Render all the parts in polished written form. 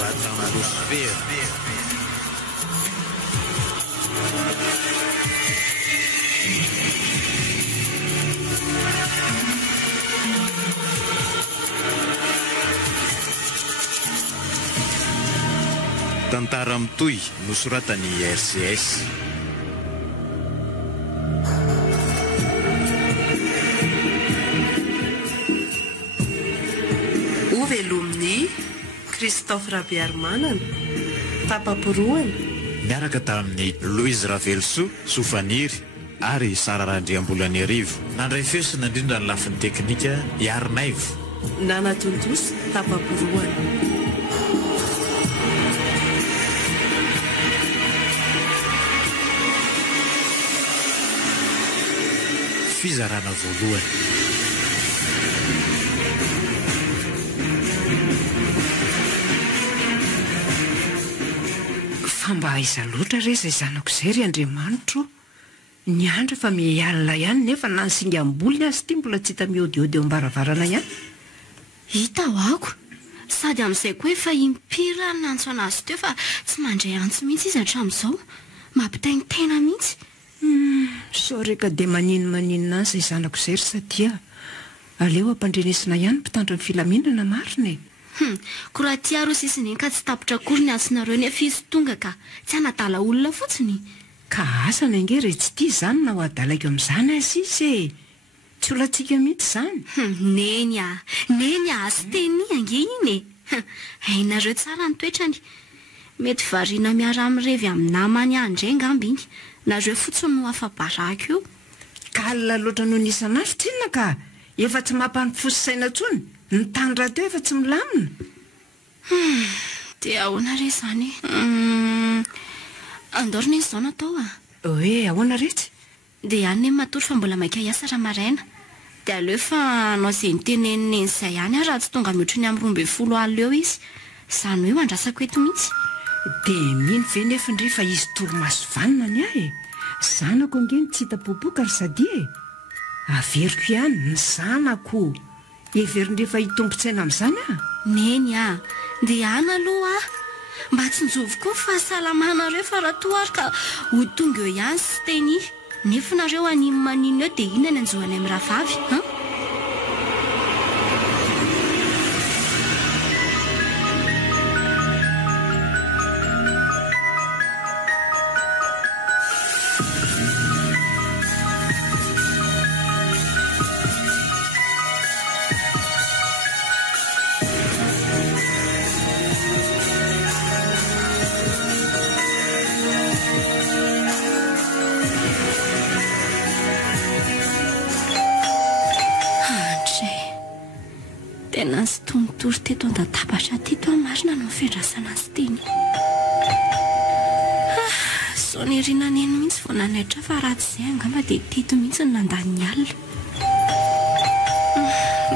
Atmosfera. Tantara mitoy nosoratany RCS. Ovelomny Christophe Rabiarmanana tapaporoana miaraka tamin'ny Louise Ravelso Sofaniry ary Sara Randriambolany Arivo. Nandray fesina indrindra ny lafin'ny teknika Yarinaivo. Nana Tontos tapaporoana. Fizarana voalohany. Mba aiza loatra reza izanako izay ry Andriamanitro. Ny andro efa mialina ihany nefa na ny singamboliny azy ity mbola tsy hita miodiody eo ambaravarana ihany. Hita ho ako. Sady amin'izay koa efa impira ny antsoana azy teo fa tsy mandray antso mihitsy izy hatramin'izao. Mampitaintaina mihitsy. Sao reka dia maninona azy izanako izay ry sadia. Aleo ampandrenesina ihany mpitandro ny filaminana marina e. Koa raha tia ro sisiny ka tsy tapitra akory ny antsonareo nefa izy tonga ka tsy anadala olona fotsiny. Ka asa ny angery tsy tia izany na ho adalaiko amin'izany azy izy e. Tsy olantsika mihitsy izany. Neny sy teny ange iny e. Hainareo tsara ny toetrany. Mety variana miara mirevy amin'ny namany andray angamba iny. Nareo fotsiny no afa-baraka io. Ka alina loatra no nisana azy tsinona ka efa tsy mampanofosaina tsony. Ny tany raha teo efa tsy milamina. Dia ahoana re izany? Andorina izy izao natao a? Hoe ahoana rehetra? Dia ihany matory fa mbola maika hiasa raha maraina. Dia aleo fa anao izay niteneniny izay ihany raha tsy tonga mihoatra ny amin'ny 12 alina eo izy. Izany hoe mandrasako eto mihitsy. Dia mino ve nefa indray fa izy torimaso vanina ny ahy e. Zanako angeny tsy hita popoka ry sadia e. Averiko ihany ny zanako. Everindray fa hitombotsaina amin'izany a? Neny a, dia ana aloha a. Mba tsy njovy koa fahasalamanareo fa raha toa ary ka ho tonga eo ihany sy teny. Nefa nareo animo manino eo dia inona ny anjoany amin'ny rahavavy, ha? Tena sy tontory teto an-databatra teto marina no fiandrasana azy teny. Sao ny rina neny mihitsy vao nanaitra fa raha tsy izay angamba dia teto mihitsy no nandany alina.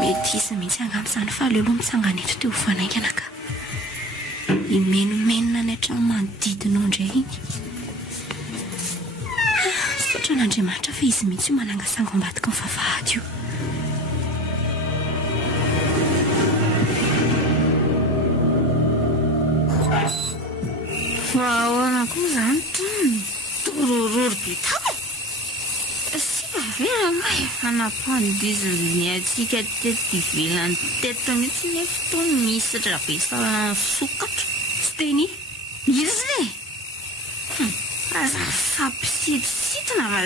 Mety izy mihitsy angamba izany fa aleo aloha mitsangana eto teo fanaingana ka. Imenomenona nanaitra manodidina indray iny. Saotra n'Andriamanitra fa izy mihitsy io manangasanga ambadika ny vavahady io. Ahoana koa izany torororo bitao. Sy vavera may fanapandiziny atsika teto ivelany teto mihitsy ny fotoana misy rabesa sokatra. Sy teny izy e. Aza fampisitositina fa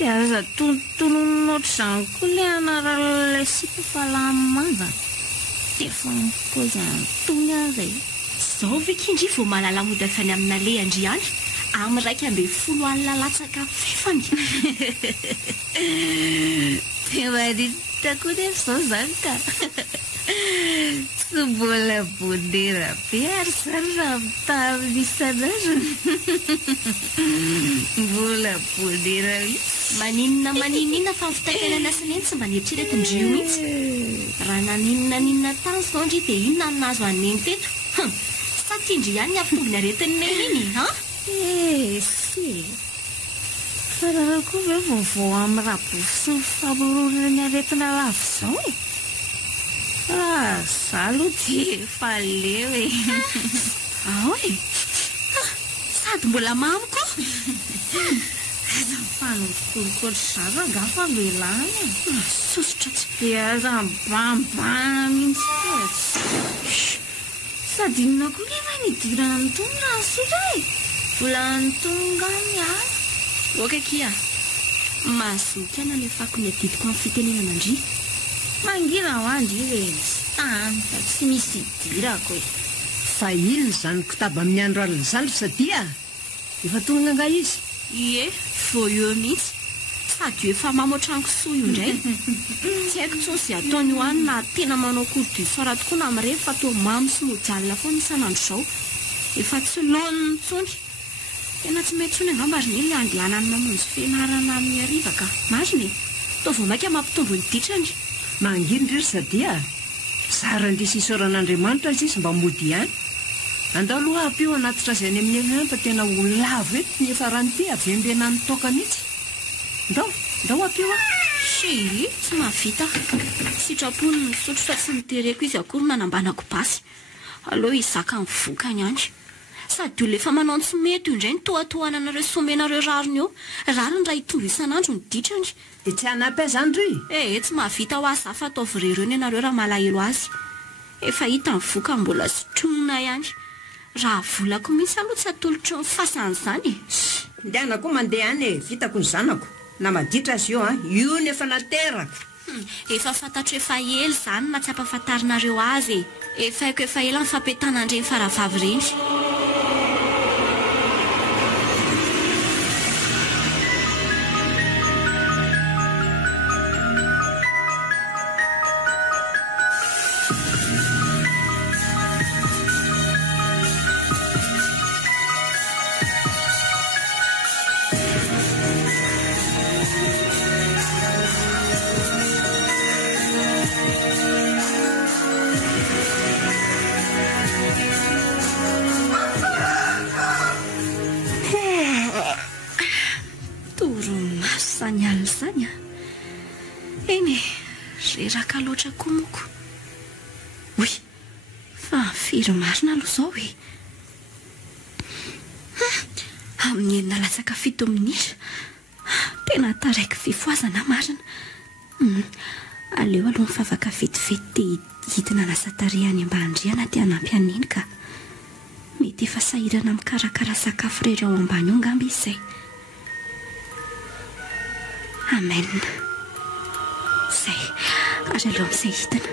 dia aza tontolon'ny ohatr'izany koa ilay anaran'ilay sipafalamanjana. Dia fanko izany tony azy e. Izao ve kindry vao malala mody avy any amina Leandry ihany amin'ny 12 alina latsaka fefany. Dia marita koa nefa izao izany ka. Tsy mbola bonera be ary izany raha mitamin'ny isan'andro. Mbola bonera mihitsy. Maninona fa ny fitafianana sineny tsy mba nieritreretindrio mihitsy. Raha naninona tany izao ndry dia inona no nahazo aneny teto? Sa tindry ihany ny afitongy aretin'ny neny iny, ha? Sy. Fa raha koa ve vaovao amin'ny rabosy sy ny famorona ny aretina lava izao e. Za aloha dia efa leo e. Ahoe? Sady mbola mamiko. Fanokolokolo zara gafa loelana. Sosotra tsy Dia aza-bambana mihitsy. Sady inona koa nefa nidirana nytony raha sira e. Mbola nitonga miala. oka kia. Mazoky ana nefako ny adidiko amin'ny fitenenana andry. Mangina ho andry re tany fa tsy misy idirako e. Fa ino zany kotaba amin'ny andro alina zany sadia efa tonga nga izy. Ie, vao eo mihitsy. Sady efa mamoatraniko soa io indray. Tsy haiko tsony sy ataony io any na tena manao kory sara tokoa na mirefy fa toa mamy sy mojalina foana isanandro zao. Efa tsy lony ntsony. Tena tsy mety tsony angamba ry neny andehanany mamonjy fianarana amin'ny hariva ka. Mariny, toa vao maika mampitombo ny ditrany. Mangino ry sadia zara ndisy isaoran'Andriamanitra izy mba mody ihany. Andao aloha apio anaty trazany amin'ny any fa tena ho lavo eto ny efa rano ty avy embena ny toka mihitsy. Ndao apio a. Sy, tsy mahavita. Sitrapony ny sotro fa tsy nitereko izy akory manambanako basy. Aleo izaka ny vokany any. Sady io lefa manao tsy mety io indray ny toatoananareo somenareo rariny eo. Rariny raha hitovy isanandro ny ditrany. Dia tsy hanampy azany ry. Tsy mahavita ho azy fa ataovy rereo ny ianareo raha malahelo azy. Efa hita ny voka mbola sotronina ihany. Raha volako mihitsy aloha tsy atolotro ny fasany zany. Ndiana koa mandeha any e, vitako ny zanako. Na maditra azy io nefa naterako. Efa fantatro efa ela zany na tsy ampafantarinareo azy. Efa haiko efa ela ny fampetana andreny faravavy reny. Zany eny reraka loatra koa moko. Oy, fa firy marina aloha zao e. Amin'ny enina latsaka 7 minitra. Tena taraiky fifoazana marina. Aleo aloha mifavaka vetivety hitina nasatare any Ambandriana ty hanampy an'iny ka mety efa sahirana mikarakara sakafo rehetra ao ambany io ngamba izay. Amen. Zay, ary aleo amin'izay hitana.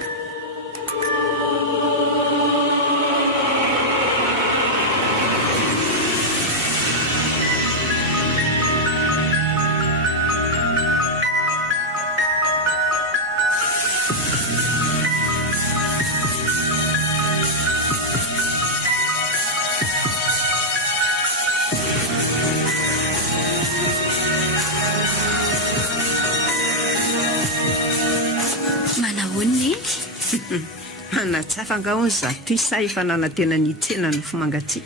Anatsafa nga hono za toy sa efa nanantena ny tsena no fomangatsy.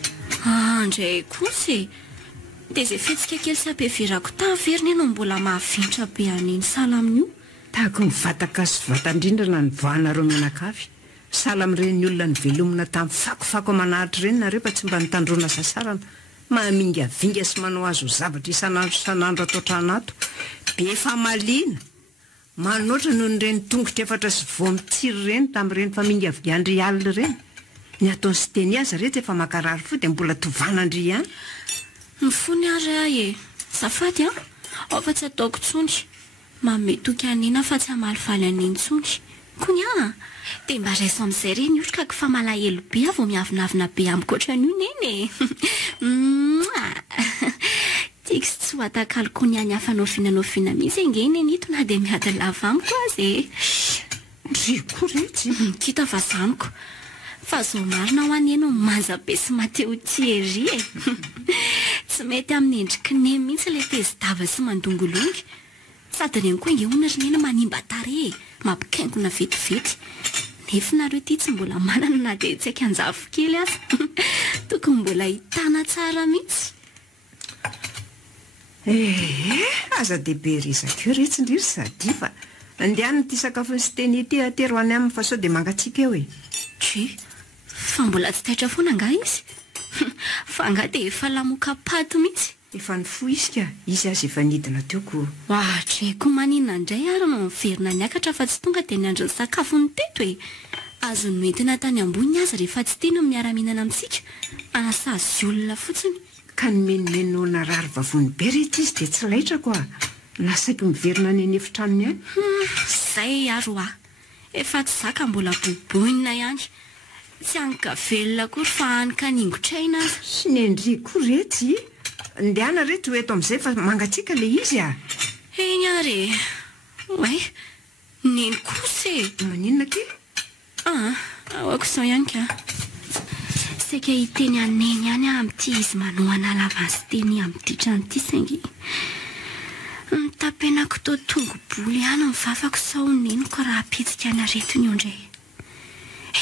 Andray kosa dia izay fetsika kely sy ampeverako taveriny no mbola mahafinitra be an'iny sala amin'io. Tahako ny vataka sy vatandrindrana ny voanareo mianakavy. Sala amin'ireny olona ny velomina tamin'ny fakofako manahatra ireny nareo fa tsy mba nitandrona sasarana. Mahamingavinga sy manao azo zavatra isanandro atao tranato. Be famaliana. Manoatra noho nyreny tongotra efatra sy voamitsiry ireny tamin'ireny famingaviandry alina ireny. Ny ataony sy teny azy rehetra efa makarary fo dia mbola tovanandry ihany. Mifony ary ahy e. Safady ao fa tsy ataoko tsony. Mametoky an'ina fa tsy hamalifaly an'iny tsony. Kony dia mba raiso amin'izay ireny otrika fa malahelo be vao miavinavina be amiko ohatran'io neny tiako sy tsy ho atakaliko ny any hafanaovinanaovina mihitsy engeny enito na dia miady lava amiko azy Riko retsy. Kita fa zaniko. Fa zao marina ho any eno manja be sy Mateo Thierry e. Tsy mety amin'ny endriky ny mihitsy ilay tezidava sy mandongolongy. Sady reny koa ingehoana ry nena manimba tare mampikaingona vetivety. Nefa nareo ty tsy mbola manana na dia tsy haika anjavo kely aza. Tokony mbola hitana tsara mihitsy. Aza dehibe rezaka eo retsy ndry sady fa andehanany ty sakafony sy teny ity atero any amin'ny fa sao dia mangatsiaka eo e. Fa mbola tsy taitra foana nga izy. Fa nga dia efa lamoka paty mihitsy. Efa nifoisika izy azy efa nidina teoko. Hatreko maninona indray ary no miverina niakatra fa tsy tonga dia niandro ny sakafo ny teto e. Azo noentina tany ambony azy rehefa tsy tiano miara-minana amintsika. Anasazy olona fotsiny. Ka nomenomeno narary vavony be rehetra izy dia tsy laitra koa. Nasaiko miverina ny anefitranony ihany. Zay aro ah. Efa tsy zaka mbola boboinina ihany. Tsy anka velona kory fa anka ningotraina aza. Sy nendry kory retsy. Ndehana reto eto amin'izay fa mangatsiaka le izy ah. Eny ary. Way, neny kosa e. Maninona ke? Awako izao ihany ka. Saika hiteny aneny ihany amin'ity izy manohana lavany sy teny amin'ity trano ity saingy. Nitapenako tao tongo-bolo ihany ny vavako sao neniko raha petsika any aretony io indray.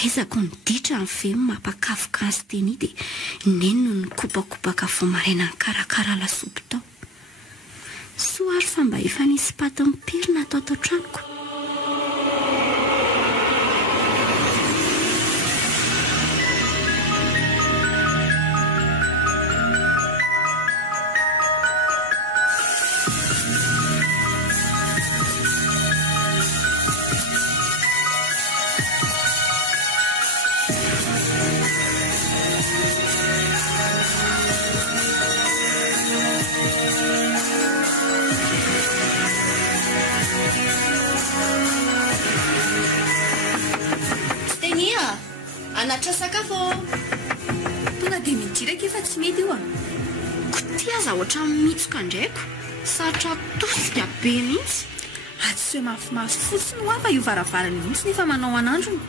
Ezako niditra ny ve mampakafoka azy teny dia neny no nikopakopaka vao maraina ny karakara lasopy tao. Soary fa mba efa nisy paty mipirina tao tranoko. Anatra sakafo. Tonga dia midiraka efa tsy mety io ah. Koty aza ohatran'ny mitsoka indraiko. Sarotra tosika be mihitsy. Atsy hoe mafimafy fotsiny ho afa io varavarana mihitsy nefa manao anandrony.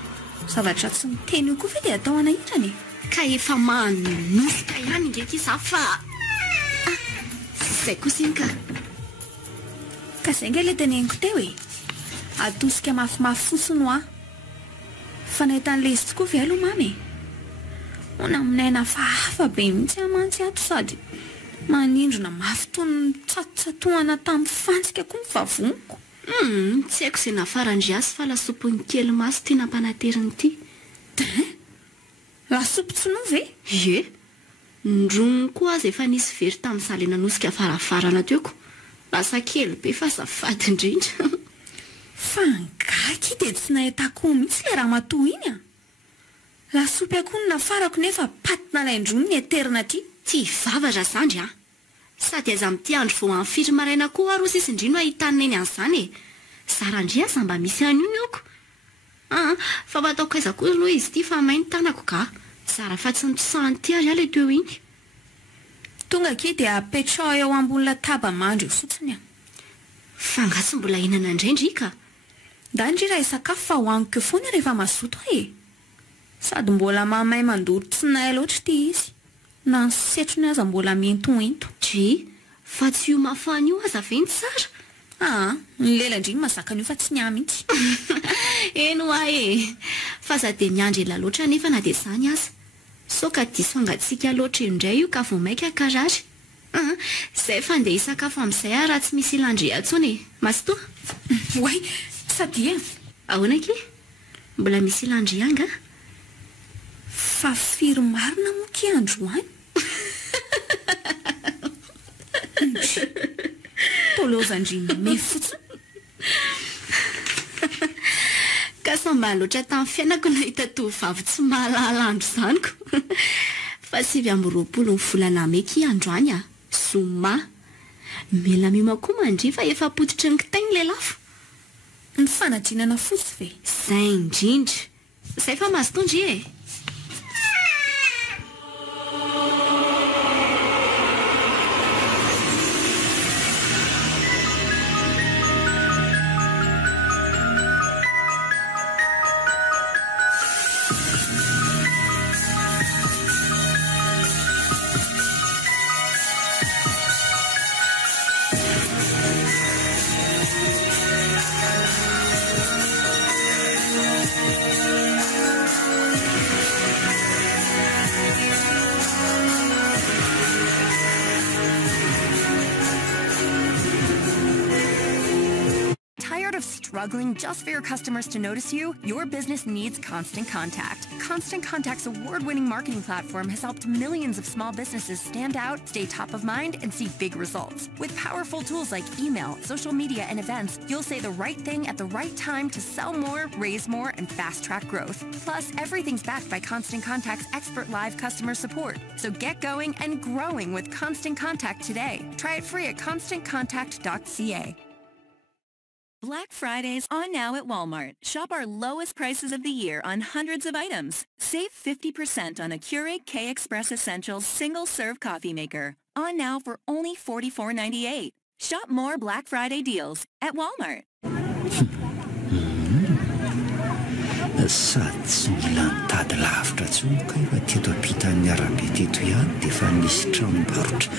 Zavatra tsy miteny io koa fa dia atao anahirany. Ka efa manosika ihany ndraiky izy fa zay kosa iny ka. Ka zay nga ilay teneniko teo e. Atosika mafimafy fotsiny ho ah. Fa nahitan'ilay izy tokoa ve aloha mamy. Ona aminaina fa hafa be mihitsy amantsy ato sady manindrona mafy toy ny tsatotsatohana tamin'ny fantsika koa ny vavoniko. Tsy haiko izay nafarandriasy fa lasopy kely maso tia nampanateriny ity. Lasopy tsinoa ve? Ie. Ndrono koa azy efa nisy very tamin'ny zaly nanosika faravarana teoko. Lasa kely be fa zafady indrindra. Fa ngaky dia tsy nahitako mihitsy ilay raha matoa iny ah. Lasopy akoho no nafarako nefa patina laindrony ny aterina aty. Ty vavatra zandry ah. Sady aza amin'ity andro vao amin'ny firy maraina koa ary ozy isindrino ahitany eny an'izany e. Sarandria aza mba misy an'io ioko. Fa mba ataoko aiza koa aloha izy ity fa mainy tanako ka. Zara fa tsy nitosahany ty ary ilay teo iny. Tonga ke dia apetrao eo ambony lataba mandro fotsiny ah. Fa nga tsy mbola hinana indrindry ka. Dandry raha sakafo fa hoaniko foana rehefa mazoto e. Sady mbola mamay mandoro tsy nahay loatra ty izy. Na ny setrony aza mbola mentoento. Fa tsy io mafana io aza ve ny tsara. Ny lelandriny mazaka an'io fa tsy niah mihitsy. Eno ah e. Fa za dia niandry ela loatra nefa na dia izany aza. So ka diso angatsika loatra indray io ka vao maika karary. Zay fa ndeha hisakafo amin'izay raha tsy misy ilandry atsony e. Mastoa. Way, sady e. Ahoana ke? Mbola misy ilandry anga? Fa firy marina moa ke androany. Toleo zandrina me fotsiny. Ka samba loatra tamin'ny fiainako nahita tovovavy tsy mahalala andro zaniko. Fa 7 ny volana meky androany ah. Zoma. Melamima koa mandry fa efa potitry ny kitainy le lafo. Ny fanadinana fotsy ve? Zay indrindra. Zay fa mazotondry e. struggling just for your customers to notice you? Your business needs Constant Contact. Constant Contact's award-winning marketing platform has helped millions of small businesses stand out, stay top of mind, and see big results. With powerful tools like email, social media, and events, you'll say the right thing at the right time to sell more, raise more, and fast-track growth. Plus, everything's backed by Constant Contact's expert live customer support. So get going and growing with Constant Contact today. Try it free at ConstantContact.ca. Black Friday's on now at Walmart. Shop our lowest prices of the year on hundreds of items. Save 50% on a Keurig K-Express Essentials single-serve coffee maker. On now for only $44.98. Shop more Black Friday deals at Walmart. Sady tsy mila nitady lavitra tsoka fa teto ampitan'ny arabe teto ihany dia efa misy tranombarotra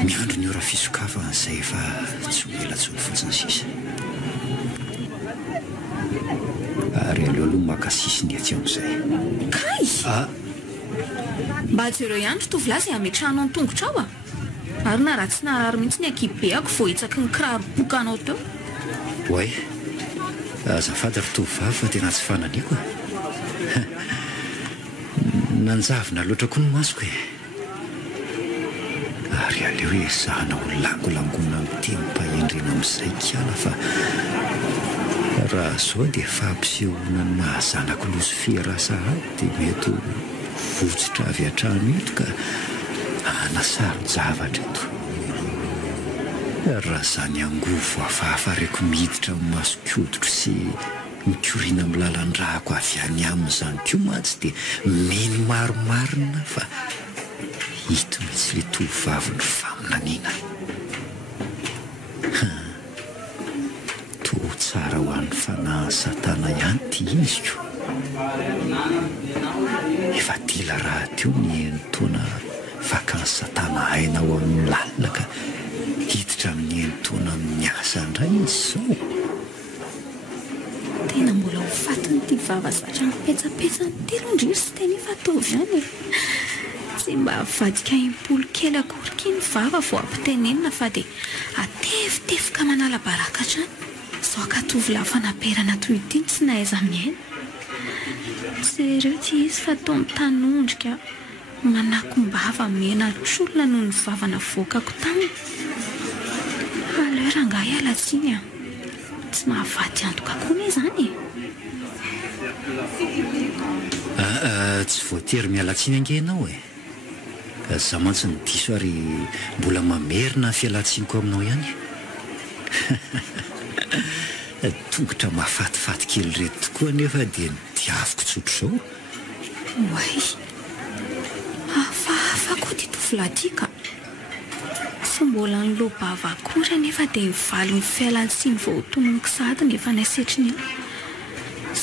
miandro ny ora fisokafana izay efa tsy ho ela tsony fotsiny sisa ary aleo aloha maka sisiny atsy amin'izay kay mba tsy ireo ihany tovolahy izay ametrahana ny tongotra ao ary na raha tsy narary mihitsy ny ankibeako vao hitsaky ny kiraro bokanao teo oay azafady ry tovovavy fa tena tsy fananiako nanjavina loatra koa ny masoko ary aleo hoe zahanao langolangona mitempa-endrena amin'izay kiana fa raha zao dia fampisehoana ny mahazanako loso fiarasa aby dia mety votsitra avy hatrano eto ka anasaro zavatra eto raha zany angovo hafahafa reko miditra amin'ny maso-koditro sy mikoriana amin'ny lalan-drahako avy any amin'izany koa matsy dia meny maromarina fa hito mihitsy ilay tovovavy ny faminaniana toa tsara ho an'ny fanahy satana ihany ty iziko efa tila raha teo ny enitaona vakany satana hainao amin'ny lalina ka hiditra amin'ny enitaona amin'ny asa indray izy zao tena mbola ho fatiny ty vavazatra mipetsapetsany ty londry sy tena efa tovy ihany tsy mba havadika impolo kely akoriky ny vava vao ampitenenina fa dia atevitefika manala barakatra any zao akatovolahy fanaperana toy ity tsy nahaiza miaina tsy ireo ty izy fa tao mitanondrika manakom-bava mena trolona noho ny vavana voakako taminy aleo rangahy alatsiny tsy mahavady antoka koa izany tsy voatery mialatsiny angenao ka za mantsy ny diso ary mbola mamerina fialatsiniko aminao ihany tongotra mahafatifaty kely reto tokoa nefa dia nidiaviko tsotro zao oay hafahafa koa ty tovolatika sy mbola ny lobava akory nefa dia mivaly ny fialantsiny vaotononiko sady nefa naisetriny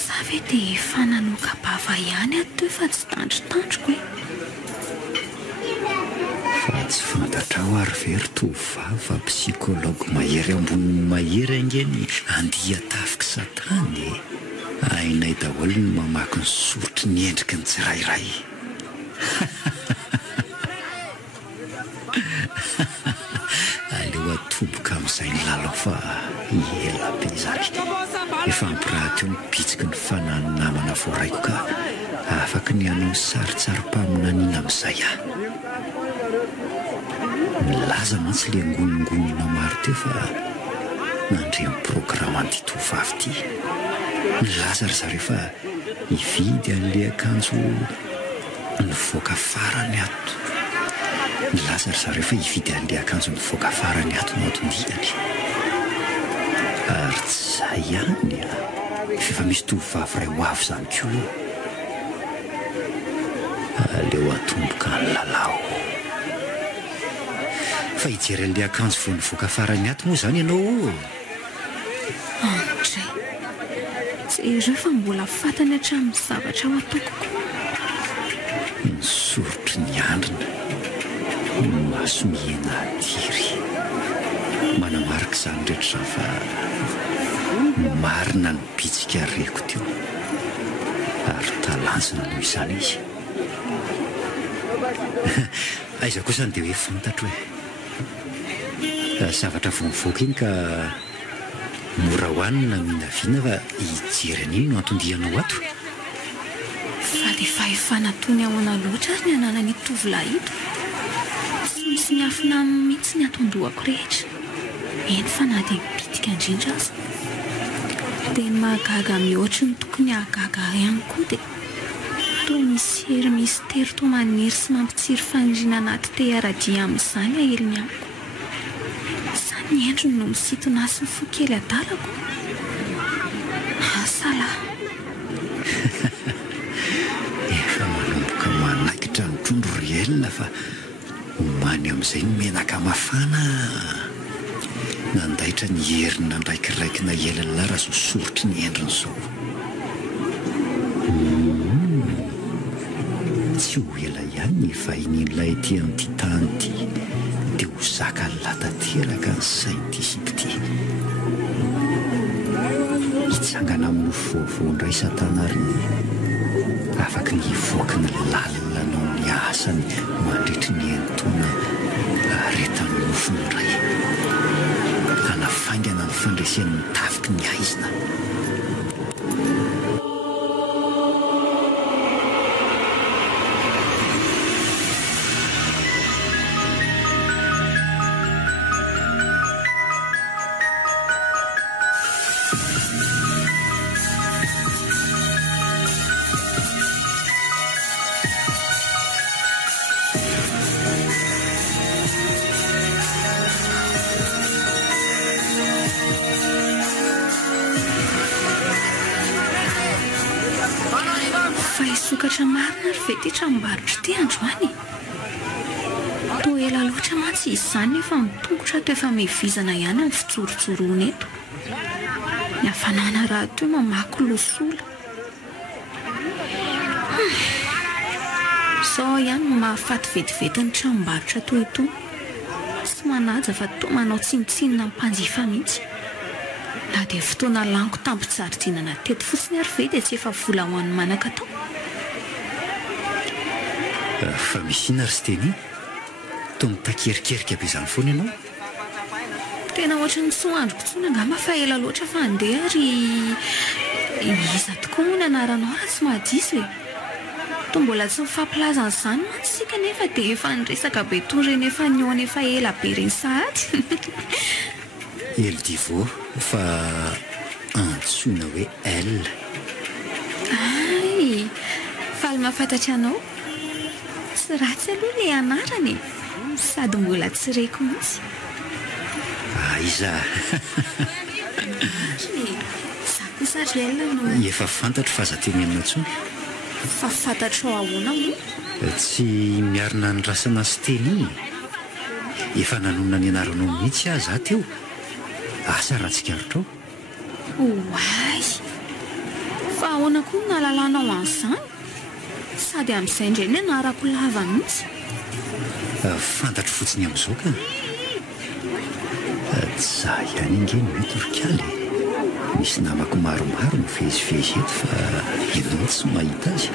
sa ve dia efa nanoka bava ihany ato efa tsy tandrotandroko fa tsy fantatrao ary very tovovavy fa psikology mahery amboniny mahery angeny andia tafika satany ainay daholo ny mamaky ny sorotry ny endriky ny tsirairay aleo atoboka amin'izay ny lalao fa ela be zany efa ampiraty eo mipitsika ny fanahy ny namana voaraiko ka afaka ny anao saritsaro-paminaniana amin'izay milaza mantsy le angonongonina maro teo fa nandreny programa an'ity tovavy ity milaza ry zareo fa hividy an'le akanjo nivoaka farany ato milaza ry zareo fa hividy an'le akanjo nivoaka farany ato no atondidany ary tsy zay ihany fefa misy tovavy ray ho avy zany koa aleo atomboka ny lalao fa hijery an'le akanjo vao nivoaka farany ato moa zany ianao andray tsy ireo fa mbola fatany hatramin'ny zavatra ao atokoko ny sorotry ny andrina ny maso mihena adiry manamarika izany rehetra fa marina ny bitsika reko teo ary talanjona noho izany izy aiza kosa ny dia hoe fantatro zavatra vao mivoaka iny ka mora hoanina minaviana fa hijeren'iny no antondianao ato fa le fahefanatony ahoana loatra ary ny ananany tovolahy ito sy misy miafina mihitsy ny atondohako rehetra eny fa na dia mipitika indrindra azy dia ny mahagaga mihoatra ny tokony ahagaga ihany koa dia toa misy hery misy tery toa maniry sy mampitsiry faniriana anaty tearadia amin'izany aheliny amiko sany endrony no misitona sy ny fo kely adalako asala efa manomboka manaikitra ny trondro rielina fa omany amin'izay ny menaka mafana nandaitra ny herina ndraikiraikina elana raha zo sorotry ny endriny izao tsy ho ela ihany ny vahin'ilay ety an'ity tany ity dia ho zaka latateraka ny sain'ity sipity hitsangana amin'ny fovoa indray satana ary afaka ny hivoaka ny lalina nao ny asany mandritry ny entona aretan'ny nofony indray anafaingana ny fandresen'ny tafiky ny aizina sokatra marina ry ve ty tranombarotra ty androany toa ela loatra mantsy izy izany nefa mitongotra to efa mihivizana ihany amin'ny fitsorotsorona eto ny hafanana raha toy mamaky losola sao ihany no mahafaty vetivety ny tranombarotra toa etony sy manaja fa toa manao tsinitsinina ny mpanjifa mihitsy na dia fotoana laniko tampon-tsaridinana teto fotsiny ary ve dia tsy efa vola ho an'ny manaka tao fa misina ry sy teny toa mitakerikerik aby izany foana ianao tena ohatra ny soandroko tsona angamba fa ela loatra fa andeha ary iza tokoa moa ny anaranao raha tsy mahadiso e toa mbola tsy mifampilaza n'izany mantsy sika nefa dia efa nyresaka be toy reny efa nyon efa ela be reny sahady eldivo fa antsoina hoe l ay faly mahafantatra anao sy ratsy aloha le anarany sady mbola tsy reko mihitsy iza za kosa rela no efa fantatro fa aza teny amina tsony fa fantatrao ahoana moa tsy miarina ny rasana sy teny efa nanonona ny anaranao mihitsy aho za teo asa raha tsy karotrao oay fa ahoana koa nalalanao an'izany sady amin'izay indray ny anarako lava mihitsy fantatro fotsiny amin'izao ka tsy za ihany ingeny metorikaly misy namako maromaro mivezivezy eto fa ianao tsy mahita azy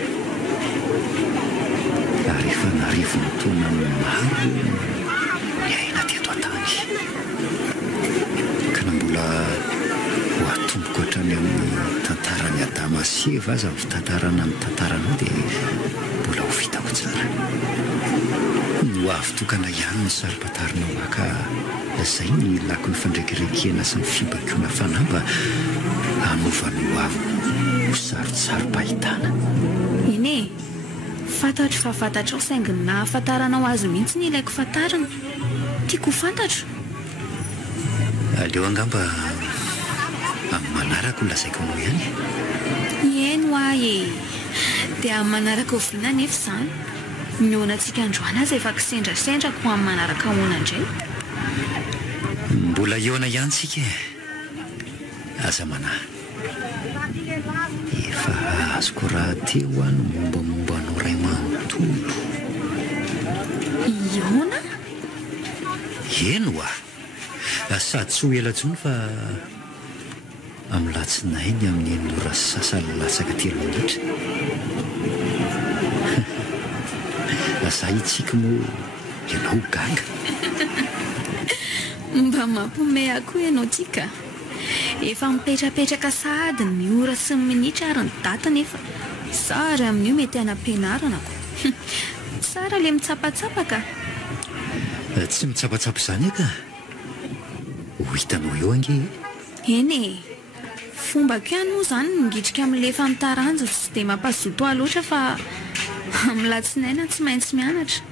ary efa narivony taona maro ny aina teto an-tany ka na mbola ho atomboko hatrany amin'ny tantarany adama seva aza ny fitantarana amin'ny tantaranao dia mbola ho vitako tsara no avy tokana ihany ny sarim-patarinao maka izay ny lako ny fandraikirekena sy ny fibakiona fanamba anovano avo ho sarotsaro-pahitana eny e fantatro fa fantatrao saingy nahafantaranao azy mihitsy ny ilaiko fantarana tiako fantatro aleo angamba amin'ny manaraka ho lazaiko anao ihany eny hoay e dia amin'ny manaraka oviana nefa izany miona antsika androana azy efa kisendrasendrako amin'ny manaraka hoana indray mbola iona ihany tsika aza manahy efa azoko raha teo any mombamomba anao ray manontolo iona eno sady tsy ho ela ntsony fa amin'ny latsinainy amin'ny enora sasany latsaka 3 minitra za itsika moa ianao ganga mba mampomey akoho ianao tika efa mipetrapetraka sahady ny ora sy ny minitra ary ny data nefa sary amin'io mety anam-pianaranako. Tsara le mitsapatsapaka. Tsy mitsapatsapa izany eka. Ho hitanao eo ange. Eny e, fombako ihany moa izany mingitrika amin'le fantaranja tsy dia mampazoto ahy loatra fa amin'ny latsinaina tsy maintsy mianatra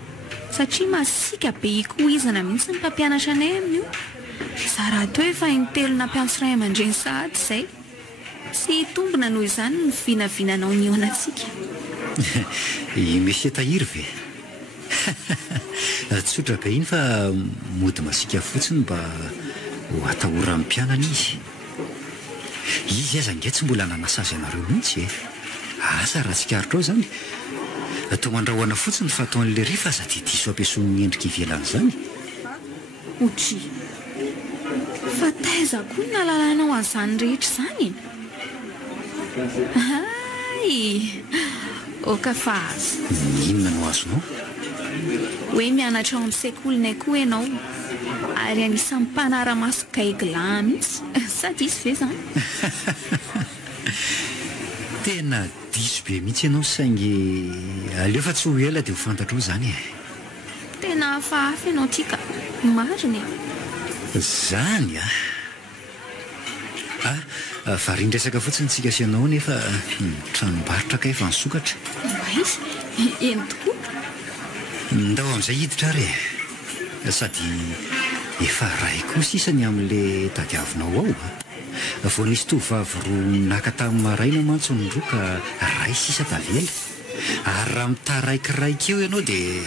satria masika be ikoizana mihitsy ny mpampianatra anay amin'io. Za raha teo efa intelona mpianso ray aman-dreny sahady izay. Sy tombona noho izany ny vinavinanao ny eo anantsika. I mesie tahiry ve? Tsotra be iny fa mody masika fotsiny mba ho atahora amin'ny mpianana izy. Izy aza nge tsy mbola nanasazy anareo mihitsy e. Asa raha tsikarotrao izany. Atao mandrahoana fotsiny fa ataon'le rifa aza dia diso ampiasoan'ny endrika ivelany izany. Otry, fa taiza koa ny nalalanao an'izany rehetra izany. Ay, oka fa azy. Inona no azonao? Hoe mianatra ao amin'ny sekolinay koa ianao ary anisan'ny mpanara-maso gaigla mihitsy. Sady izy ve izany? Tena diso be mihitsy ianao saingy aleo fa tsy ho ela dia ho fantatrao izany e. Tena hafahafa ianao tika, marina e. Zany varin-dresaka fotsiny tsika sy ianao nefa tranombarotra ka efa nisokatra. Mba izy, eny tokoa. Ndao amin'izay hiditra ary sady efa ray koa sisany amin'le tadiavinao ao. Vao nisy tovavy roa naka tamin'ny maraina mantsy ny roa ka ray sisa tavela. Ary raha mitaraikiray eo ianao dia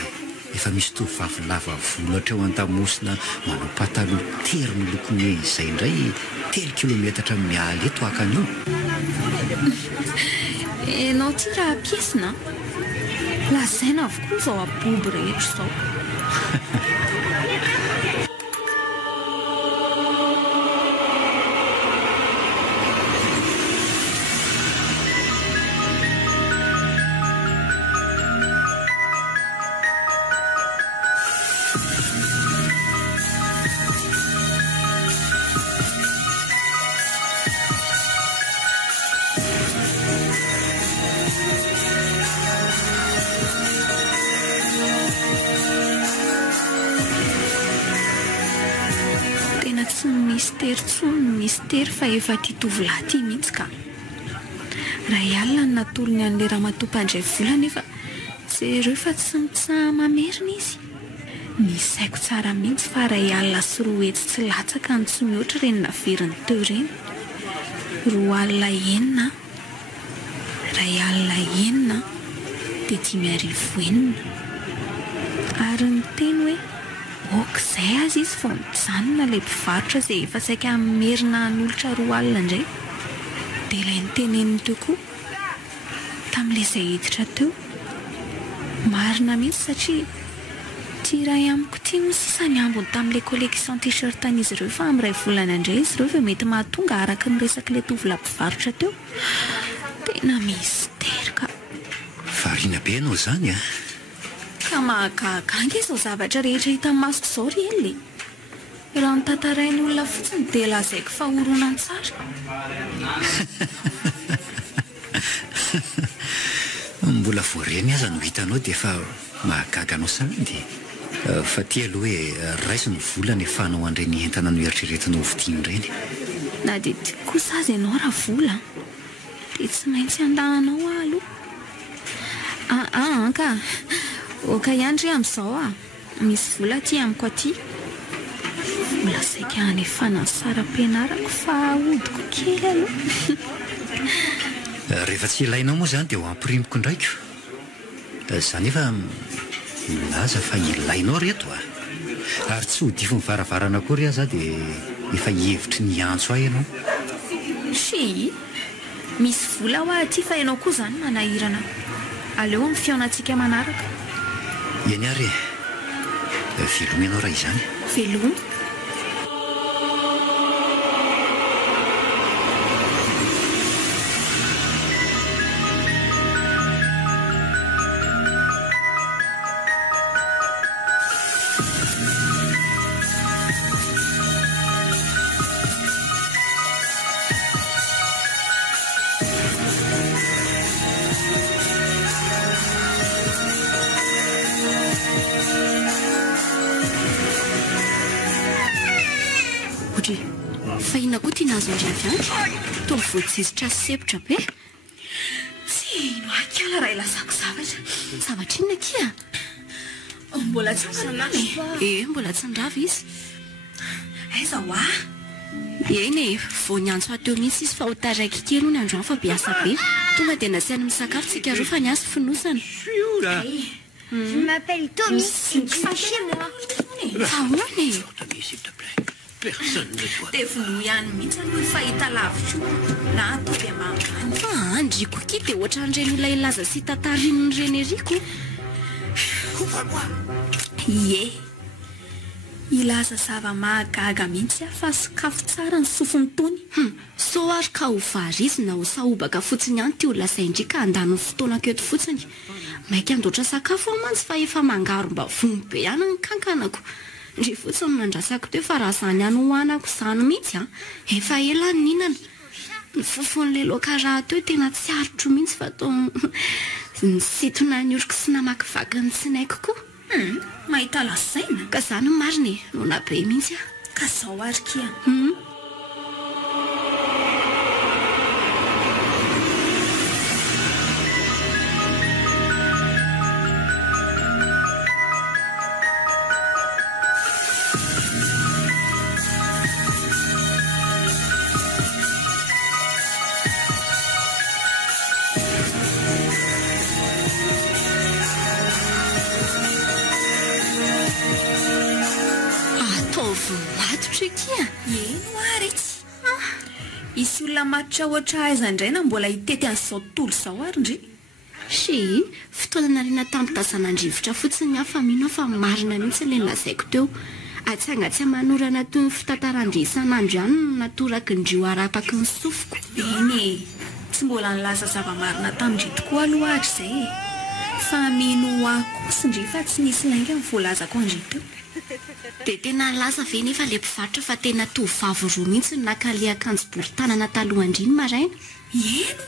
efa misy tovavy lava volatra eo an-tamosina manao pataloha tery miloko mena izay indray 3 kilometatra mialy eto akan'io. Enao ty raha piesina lazaina avokoa izao aboby rehetra izao. Mistery fa efa ty tovolahy ty mihitsy ka. Raha ialina ny natolony an'le raha matompandray vola nefa jereo fa tsy mitsaha mamerina izy. Nisaiko tsara mihitsy fa raha ialina sy roa hetsy tsy latsaka ny tsy mihoatra reny naveriny teo reny. 2 alina enina. Raha ialina enina dia 5 enina. Ary ny teny hoe okizay azy izy fa mijanona ilay mpivarotra izay efa saika merina n'olotra 2 alina indray. Dia ilay nyteneniny teo koa tamin'ilay izay hiditra teo. Marina mihitsy satria ty ray amiko ty no sisa ny ambony tamin'ilay collection t-shirt an'izy ireo fa amin'ny 2 volana indray izy ireo fa mety mahatonga araka ny resaka ilay tovolahy mpivarotra teo. Tena mistera ka. Variana be ianao izany a. Ka mahagagange izao zavatra rehetra hita amin'ny masoko izao ry ely. Raha nitantarainy olona fotsiny dia lazaiko fa horonan tsara. Mbola voareny aza no hitanao dia efa mahagaganao sady. Fa ty aloha hoe raisy ny vola ny efanao andreny entana no eritreretinao vidiany ireny. Na dia ty kosa azy ianao raha vola dia tsy maintsy andahanao aloha. Ka oka ihany ry amin'izao misy vola ty amiko aty. Vola saika anefana ny saram-pianarako fa ahodiko kely aloha. Rehefa tsy ilainao moa izany dia ho ampirimiko indraiko. Izany efa milaza fa ilainao reto ary tsy ho difo ny varavarana koa ry aza dia efa hevitry ny antso ahy ianao. Si misy vola ho aty fa ianao koa izany manahirana. Aleo amin'ny fiaonantsika manaraka. Eny ary veloma ianao raha izany. Veloma? fa ina koa tia nazo andry avy andry toa voatsizitra sepotra be tsy no akala raha ilazako zavatra inona kia mbola tsy sanany mbola tsy ndrava izy aiza ho a eny e vao niantso ateo mihitsy izy fa ho taraiky kely ho ny androany fa biasa be tonga dia nasiany misakafo tsika roa fa niasy finosana Je m'appelle Tommy, je suis chez moi. Ahoana s'il te plaît. Personne ne doit. dia vono ihany mihitsy aloha ny fahita lavitra na atao dia mangany andriko ky dia ohatran'ireny olona ilaza sy tatarinony reny eriko ie ilaza zava-mahagaga mihitsy fa sakafo tsara ny sofiny tony so ary ka ho varizina ho sahobaka fotsiny ihany ty olona zay indrika andano ny fotoana keto fotsiny maika andoatra sakafo amantsy fa efa mangaro mba vono be ihany ny kankanako ndry fotsiny nandrasako teo fa raha zany ihany hoanako zany mihitsy efa ela ny ninana ny fofon'le loka raha teo tena tsy arotro mihitsy fa tao nisitona ny oriko sy namakivaky ny tsinaiko koa mahita lasaina ka zany marina nona be mihitsy ka zao ary kia isy olona matotra ohatra aiza indray na mbola hitety an'izao tontolo izao ary ndry sy fotoana narina tampitazanandrivotra fotsiny afa mino fa marina mihitsy le lazaiko teo atsangatsy manorana toy ny fitantarandry isan'andro ihany no natoraky ndrio arapaky ny sofiko eny tsy mbola nilaza zava-marina tamindry tokoa aloha ahatra izay fa mino akosindry fa tsy nisy lainga ny voalazako andry teo dia tena laza ve nefa le mpivarotra fa tena tovavy roa mihitsy nakale akanjo boritanana talohandriny maraina eno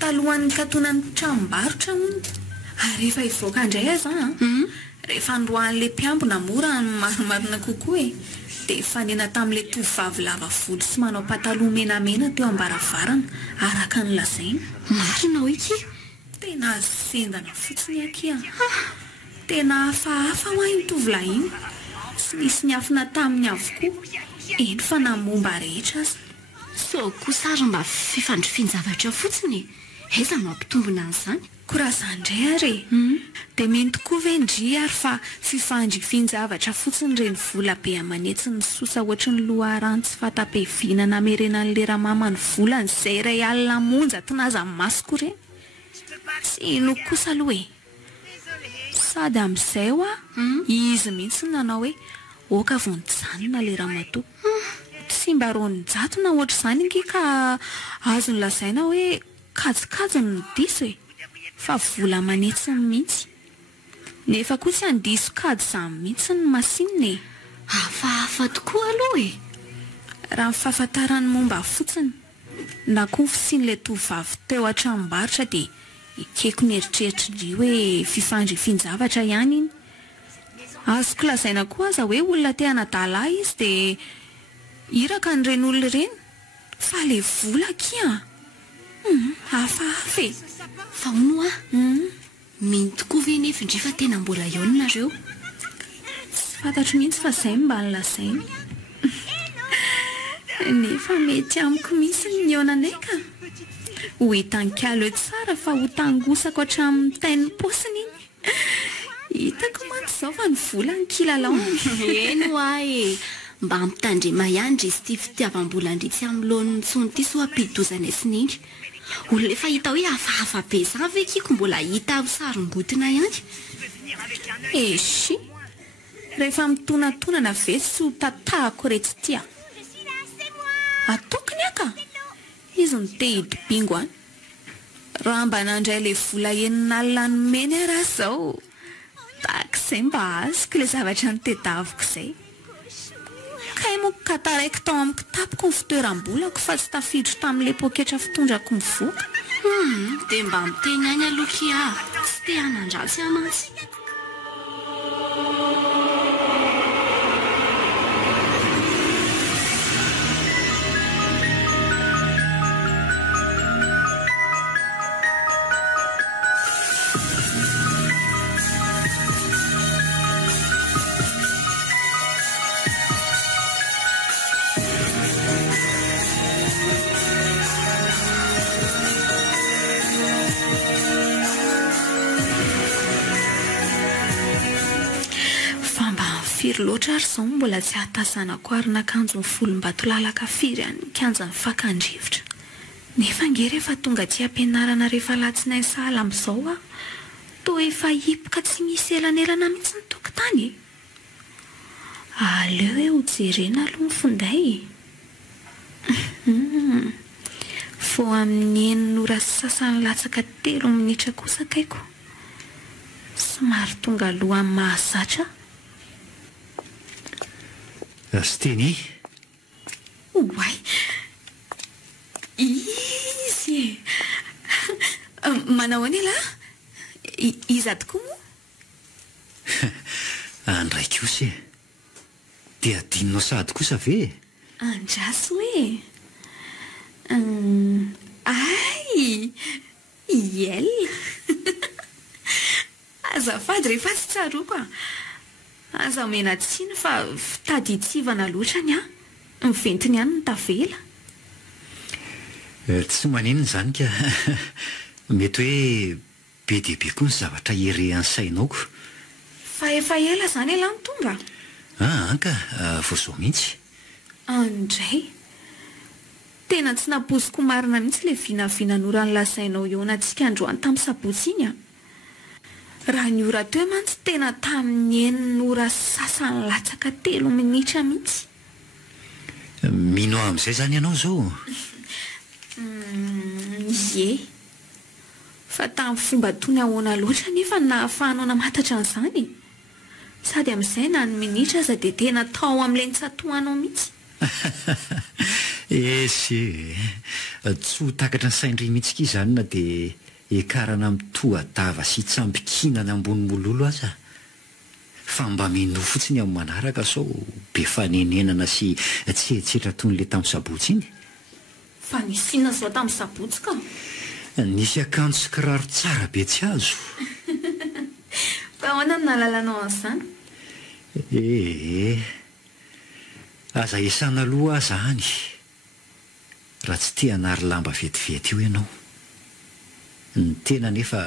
talohan'ny katonany tranombarotra mony ary rehefa hivoaka indray aza rehefa androan'le mpiambona mora ny maromarina kokoa dia fanena tamin'le tovavy lava volo sy manao pataloha menamena teo ambaravarana araka ny lazaina marina hoe ki tena sendana fotsiny akia tena hafahafa ho ahy nytovolahy iny sy nisy ny afina taminy avokoa eny fa namomba rehetra azy so kosary mba fifandrifian-javatra fotsiny aiza mampitombona an'izany ko raha zany indray ary dia mino tokoa ve ndry ary fa fifandrifian-javatra fotsiny reny vola be amanetsy ny sosa ohatry ny loharano tsy fatapeviana namerenan'le ramamany volany izay iray alina monja tinaza masoko ireny tsy ino kosa aloha sady amin'izay ho izy mihitsy nanao hoe oka vonjanona le ramatoa tsy mba rony jato na ohatra izany ingy ka azo ny lazaina hoe kajikajy ny diso fa vola manetsy mihitsy nefa koa tsy andiso kajy izany mihitsy ny masinina hafahafa tokoa aloha raha ny fahafantarany momba fotsiny na koa fisian'ilay tovavy teo an-tranombarotra dia ikeko ny eritreritra hoe fifandrifian-javatra ihany iny azoko lazaina koa aza hoe olona te hanadala izy dia iraka nyreny olona ireny fa le vola kia hafahafa fa hono mino tokoa ve nefa indry fa tena mbola ionareo tsy fantatro mihitsy fa izay mba nilazaina nefa mety amiko mihitsy ny ionanay ka ho hitankalo tsara fa ho tangosako hatramin'ny tain'ny posiny iny hitako mantsy izao fa ny vola ny kilalao eno ahy mba ampitandrema ihany ndry sy ty fitiavam-bola ndritsy amin'ny lohan'ny ntsony ty so ampidozana sinindry olona efa hita hoe hafahafa be za ve kiko mbola hita sarongotina ihany esy rehefa mitonantonana ve sy ho tatahako retsy tia atokony aka izy ny te hidibingo any raha mba nandray le vola enin'alina ny meny raha izao takizay mba azoko le zavatra ny tedaviko izay kay moko kataraiko tao amin'ny kitapoko ny fitoeram-bolako fa tsy tafidro tamin'le poketra fitondrako mivoaka dia mba miteny any aloky tsy te hanandratsy amantsy firy loatra ary izao mbola tsy ahatazanako ary nakanjo ny volom-batolalaka firy any kianjan'ny fakandrivotra. Nefa nge rehefa tonga ty ampianarana rehefa latsinainy sahala amin'izao a, toa efa hipoka tsy misy elanelana mihitsy ny tokotany. Aleo hoe ho jerena aloha ny finday. Vao amin'ny 9 sasany latsaka 3 minitra kosa kaiko. Somary tonga alohan'ny mahazatra. Steny. Oay. Izy. Manao any la? Iza tokoa moa? Andray kosa. Dia adinonao sady kosa ve? Andraso hoe. Ay, iel. Azafady rehefa tsy tsaroko a. Aza mena tsiny fa fitady hitsivana loatra a. Miventiny ihany ny tavela. Tsy maninona izany ka. Mety hoe be dia be koa ny zavatra irehan'ny sainaoko. Fa efa ela izany ela ny tonga. Anka, vao izao mihitsy. Andray. Tena tsy napoziko marina mihitsy le vinavinanora ny lasainao eo antsika androany tamin'ny sabotsy iny a. Raha ny ora teo mantsy tena tamin'ny 9 ora sasany latsaka 3 minitra mihitsy. Mino amin'izay zany ianao zao? Ie. Fa tamin'ny fomba tony ahoana loatra nefa nahafahanao namatatra an'izany. Sady amin'izay na ny minitra aza dia tena tao amin'ilay nitsatohanao mihitsy. Esy, tsy ho takatra ny saindry mihitsika izany na dia ekarana mitoadava sy tsampikinana ambony mololo aza. Fa mba mino fotsiny amin'ny manaraka sao be fanenenana sy tsy etsetra toy n'ilay tamin'ny sabotsy iny. Fa nisy inona izao tamin'ny sabotsy ka? Nisy akanjo sy kiraro tsara be tsy azo. Fa ahoana no nahalalanao an'izany? Aza esana aloha zany. Raha tsy te hanary lamba vetivety io ianao. Ny tena nefa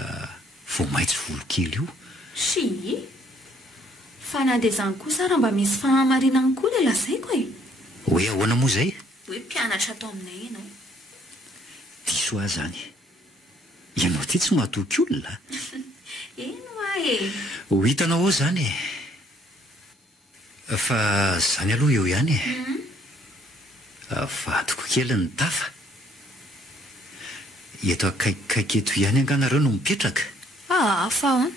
vao maitso volokely io. Si, fa na dia izany kosa raha mba misy fahamarinana koa ilay lazaiko e. Hoe ahoana moa izay? Hoe mpianatra atao aminay ianao. Diso ahy zany. Ianao ty tsy mahatoky olona. Eno ahy. Ho hitanao ao zany e. Fa zany aloha eo ihany e. Vadiko kely ny tafa. Eto akaikikaiky eto ihany anganareo no mipetraka. Fa ahoana?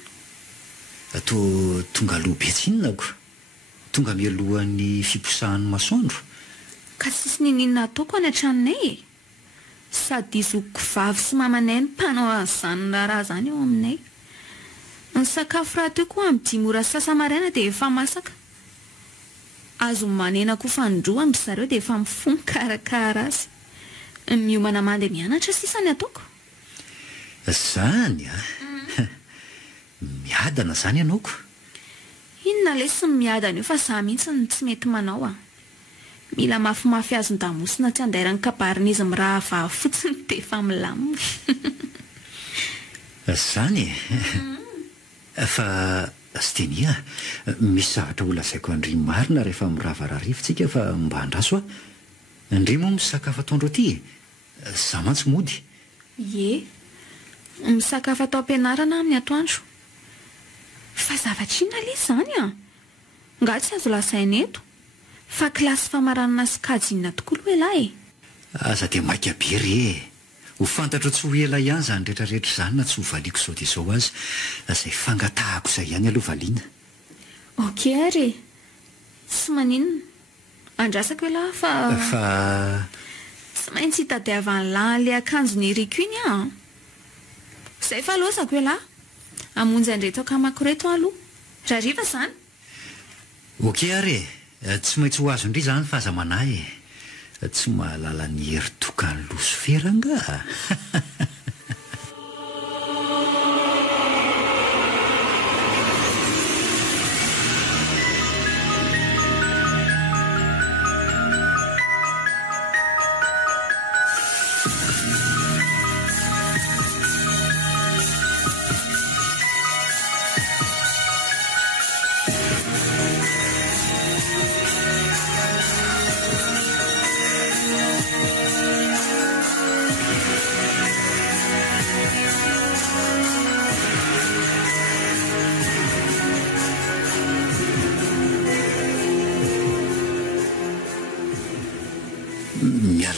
Tonga aloha be tsinonako. Tonga mialohan'ny fiposahan'ny masoandro. Ka tsisy ninina ataoko any an-tranonay e. Sady izoko vavy sy mamanay ny mpanao an'izany raha zany eo aminay. Ny sakafo raha teo koa amin'ny 10 ora sasa-maraina dia efa masaka. Azo manena koa fandroa amin'ny zareo dia efa mifono karakara azy. Miomana mandeha mianatra sisa ny ataoko. Zany a? Miadana zany ianaoko. Inona lesy ny miadana io fa za mihitsy ny tsy mety manao a. Mila mafimafy azon-damosina tsy andairan'ny kabarinizm raha vavy fotsiny dia efa milamina. Zany e? Fa sy teny misy zavatra ho lazaiko andrimo marina rehefa miravararivontsika fa mba handraso a. Andrimo misakafo ataondro aty. Za mantsy mody. Ie, misakafo atao ampianarana amin'ny atoandro. Fa zavatra inona le zany a? Nga tsy azo lasaina eto. Fa kilasy famaranana sy kajinina tokoa aloha elahy e. Aza dia maika be re. Ho fantatro tsy ho ela ihany zany rehetrarehetra izany na tsy ho valiako izao dia izao azy. Izay fangatahako izay ihany aloha valiana. Ok ary. Tsy maninona. Andrasako elahy fa... Tsy maintsy hitadiavan'lahy an'ilay akanjon'ny riko iny a. Izay fa losako elahy. Amonjy andreto akamako reto aloha. Rariva izany. Ok ary. Tsy maintsy ho azo indray zany fa aza manahy. Tsy mahalala ny hery tokany loso feranga.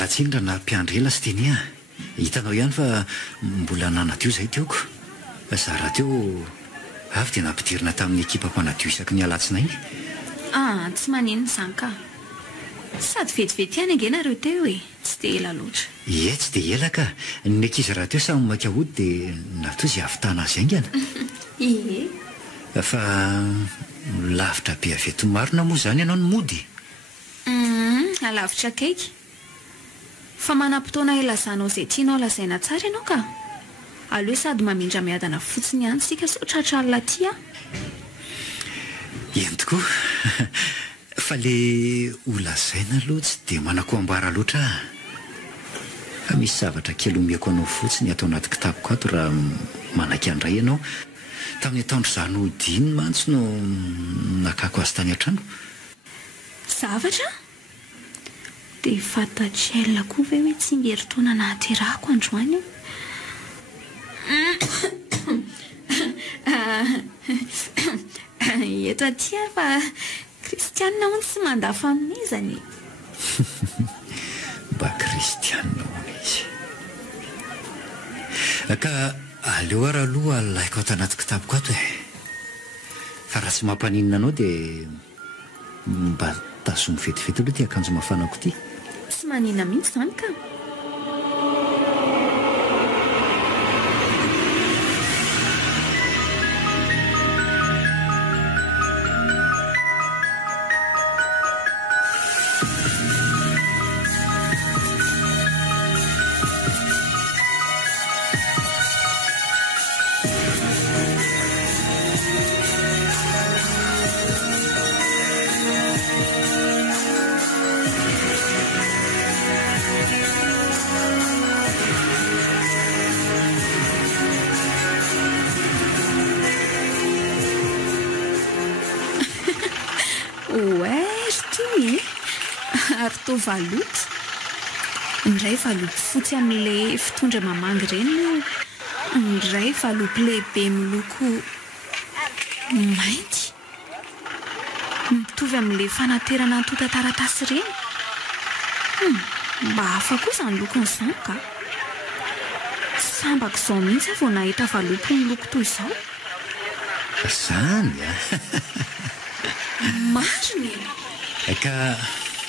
mialatsindra na mpiandry ela sy teny hitanao ihany fa mbola nanadio izay teoko za raha teo avy dia nampidirina tamin'ny ekipa mpanadio isaky ny alatsina iny tsy maninona izany ka sady vetivety ihany angenareo teo tsy dia ela loatra tsy dia ela ka ny ankizy raha teo samy maika hody dia natao izay avitana azy aingana fa lavitra be aveto marina moa izany ianao ny mody alavitra kaiky fa manam-potoana ilazanao izay tianao lazaina tsara ianao ka aleo sady mamindra miadana fotsiny ihany sika so tratra alina ty eny tokoa fa le olazaina aloha tsy dia manako ambara loatra fa misy zavatra kely omeko anao fotsiny atao anaty kitaboko ato raha manaky andray ianao tamin'ny ataondro zany hodiny mantsy no nakako azy tany an-trano zavatra dia fatatrelona koa ve hoe tsy ngeritona nahaterahako androany eto aty fa kristianina hono tsy mandafa amin'izany mba kristianina hono izy ka aleo ara aloha alaiko ao tanaty kitaboko ato fa raha tsy mampaninina anao dia mba tazomy fetifety aloha ty akanjo mafanako ty tsy manina mihitsy izany ka ary to valoto indray valoto fotsy amin'ilay fitondra mamangy ireny indray valoto lehibe miloko mainty mitovy amin'ilay fanaterana antota taratasy ireny mba hafa kosa ny lokony izany ka sambako izao mihitsy vao nahita valoto miloko toy izao zany mariny ka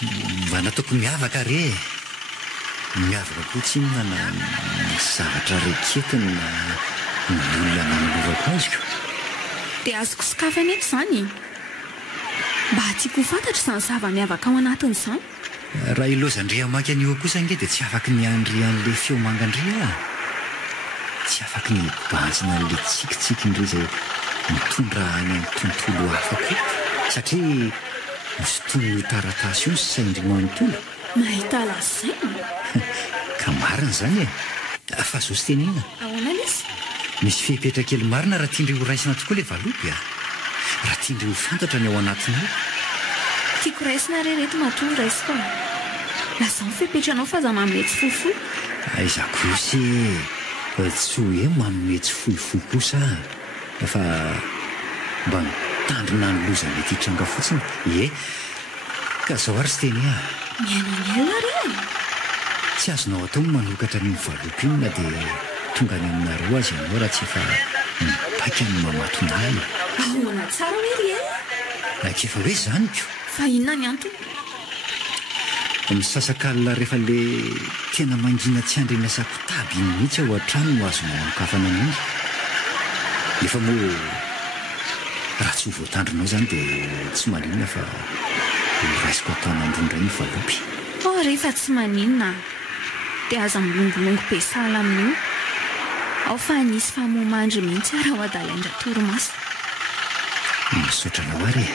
mba nataoko miavaka re miavaka koa tsy nana zavatra reketiny na olona nanolovako aziko dia azoko sokafana eto izany mba tiako fantatra izany zava-miavaka ao anatiny izany raha ilozandria maky an'io kosa nge dia tsy afaky ny andry an'le feo mangandria tsy afaky ny banjina n'le tsikitsiky indray izay mitondra any amin'ny tontolo afako satria misy tono taratasy io ny saindry manontolo mahita lazaina ka marina izany fa zao sy tenena ahoana izy misy fehipetra kely marina raha tiandry ho raisina tokoa ilay valopy raha tiandry ho fantatra ny ao anatiny io tiako raisina rereto matoy raisiko laza ny fehipetranao fa za mametsy fohifohy aiza kosy tsy hoe mametsy fohifohy kosa fa mba mitandrina ny loza mety hitranga fotsiny ka zao ary sy teny miainanela re tsy azonao atao manokatra ny valopy iny na dia tonga any aminareo azy ianao raha tsy efa mipaika ny mamatonay ahoana tsara hoe ry akefa hoe zany ko fa inona ny antony misasakalina rehefa le tena mangina tsy andry miasako taby iny mihitsy ao an-trano no azo manokafana an'iny efa moa raha tsy ho voatandrinao izany dia tsy maninona fa raisiko ataonandrondray ny valopy rehefa tsy maninona dia aza milongolongo be sahala amin'io ao fa nisy famomandry mihitsy raha ho adalaindra toromaso misotranao ary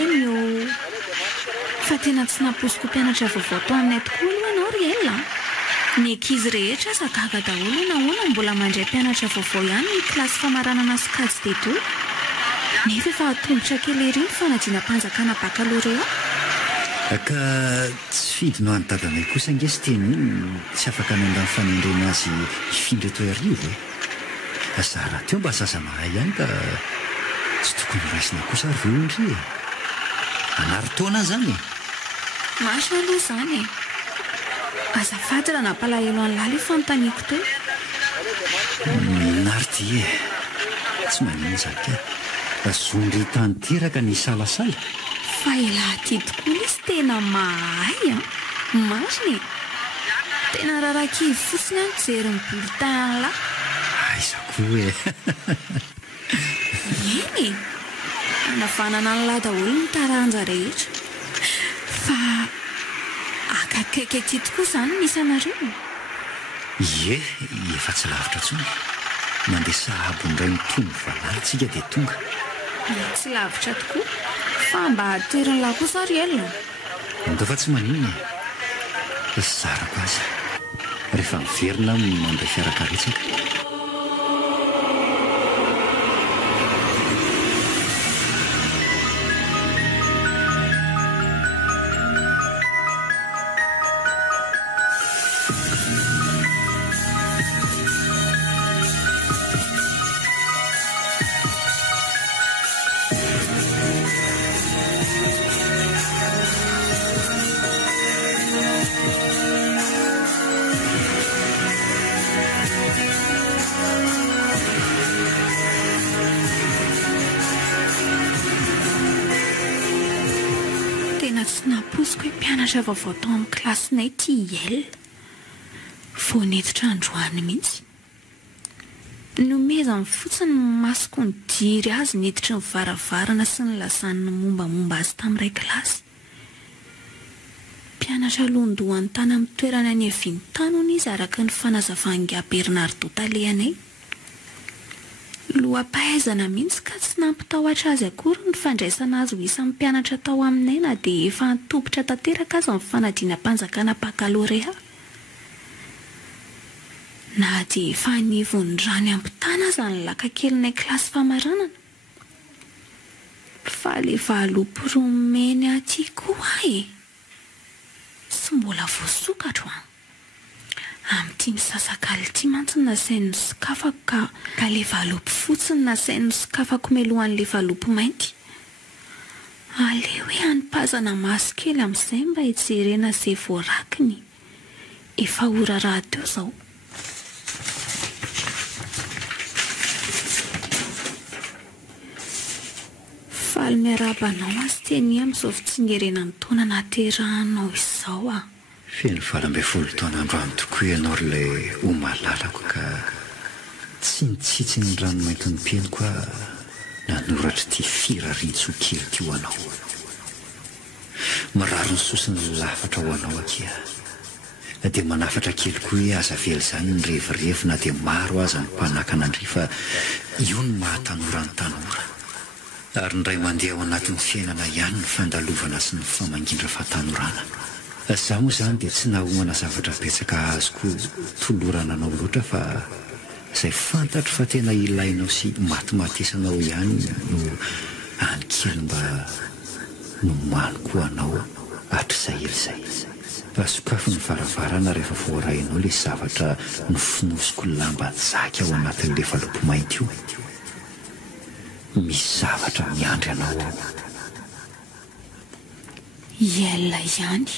eny o fa tena tsy naposiko mpianatra vaovao tao aminay tokoa aloha ianao ry elona ny ankizy rehetra zagaga daholo nahoana mbola mandray mpianatra vaovao ihany ny kilasy famaranana sokajy teto nefa efa atombotra kely ery ny fanadina-panjakana bakalorea ka tsy fidy no any dadanay kosa nge sy teny iny tsy afaka nandany fanendrena azy hifindra eto arivo za raha teo mba zazanahay ihany ka tsy tokony raisina kosa ary veo indry anarytaona zany Masha aloha izany e. Azafady raha nampalahelo any lala fanontaniako teo. Narty e, tsy manino zaka zondry tanteraka ny salasala. Fa ilahy tokoa izy tena mahay a. Masina e. Tena rarakivo fotsiny any jery ny bulletin lahy. Aizako e. Eny e. Anavanana ny lahy daholo ny taranja rehetra. Fa akakaiky aty tokoa izany misy anareo. Ie, efa tsy lavitra tsony. Mandeha sahabo indray mitombo valatsika dia tonga. Tsy lavitra tokoa. Fa mba toerany lahy kosa ry elona. Nda fa tsy manino e. Zarako azy. Rehefa miverina mandray fiarakaretsaka. Vaovao tao amin'ny klasinay ty el vao netitra androany mihitsy. Nomeza ny fotsiny masoko ny diry azy netitra ny varavarana sy ny lasany mombamomba azy tamin'iray kilasy. Mpianatra londohany tany amin'ny toerana any Havintany izy araka ny fanazavangy Bernardo Taleanay. Loha-pahaizana mihitsy ka tsy nampitahoatra azy akory ny fandraisana azy ho isan'ny mpianatra tao aminay na dia efa nitobotra tanteraka azy amin'ny fanadina-panjakana bakalorea. Na dia efa nivondrany ampitana azy ny lakakelinay kilasy famaranana. Fa le valopiromeny aty koa e. Tsy mbola voasokatra ho amin'ity misasakaly ity mantsy nasainy sokafako ka le valopy fotsiny nasainy sokafako melohan'le valopy mainty. Aleo hoe anipazana maso kely amin'izay mba hijerena izay voarakiny. Efa ora raha teo izao. Faly miarabanao azy teny amin'izao fitsingerenan'ny taona naterahanao izao a. Feno 12 taona androany tokoa ianao ilay ho malalako ka tsy nitsitsy ny rano mainty ny pieny koa nanoratra ty firarintso kely ty ho anao. Mararo ny sosiny lafatra ho anao akia. Dia manafatra kely koa hoe aza vely izany ny revirevi na dia maro aza ny mpanakana andry fa io ny mahatanora ny tanora. Ary ny ray mandeha ao anatin'ny fiainana ihany ny fandalovana sy ny famangindra fahatanorana. Zaho moa izany dia tsy nahomana zavatra betsaka azoko tolorana anao loatra fa izay fantatro fa tena ilainao sy matimatesanao ihany no anikely mba nomaniko anao hatr'izay ilizay. Sokafo ny varavarana rehefa voarainao ilay zavatra nofinosiko lamba zaka ao anatin'ilay valopy mainty io. Misy zavatra miandry anao ao. Iela ihany.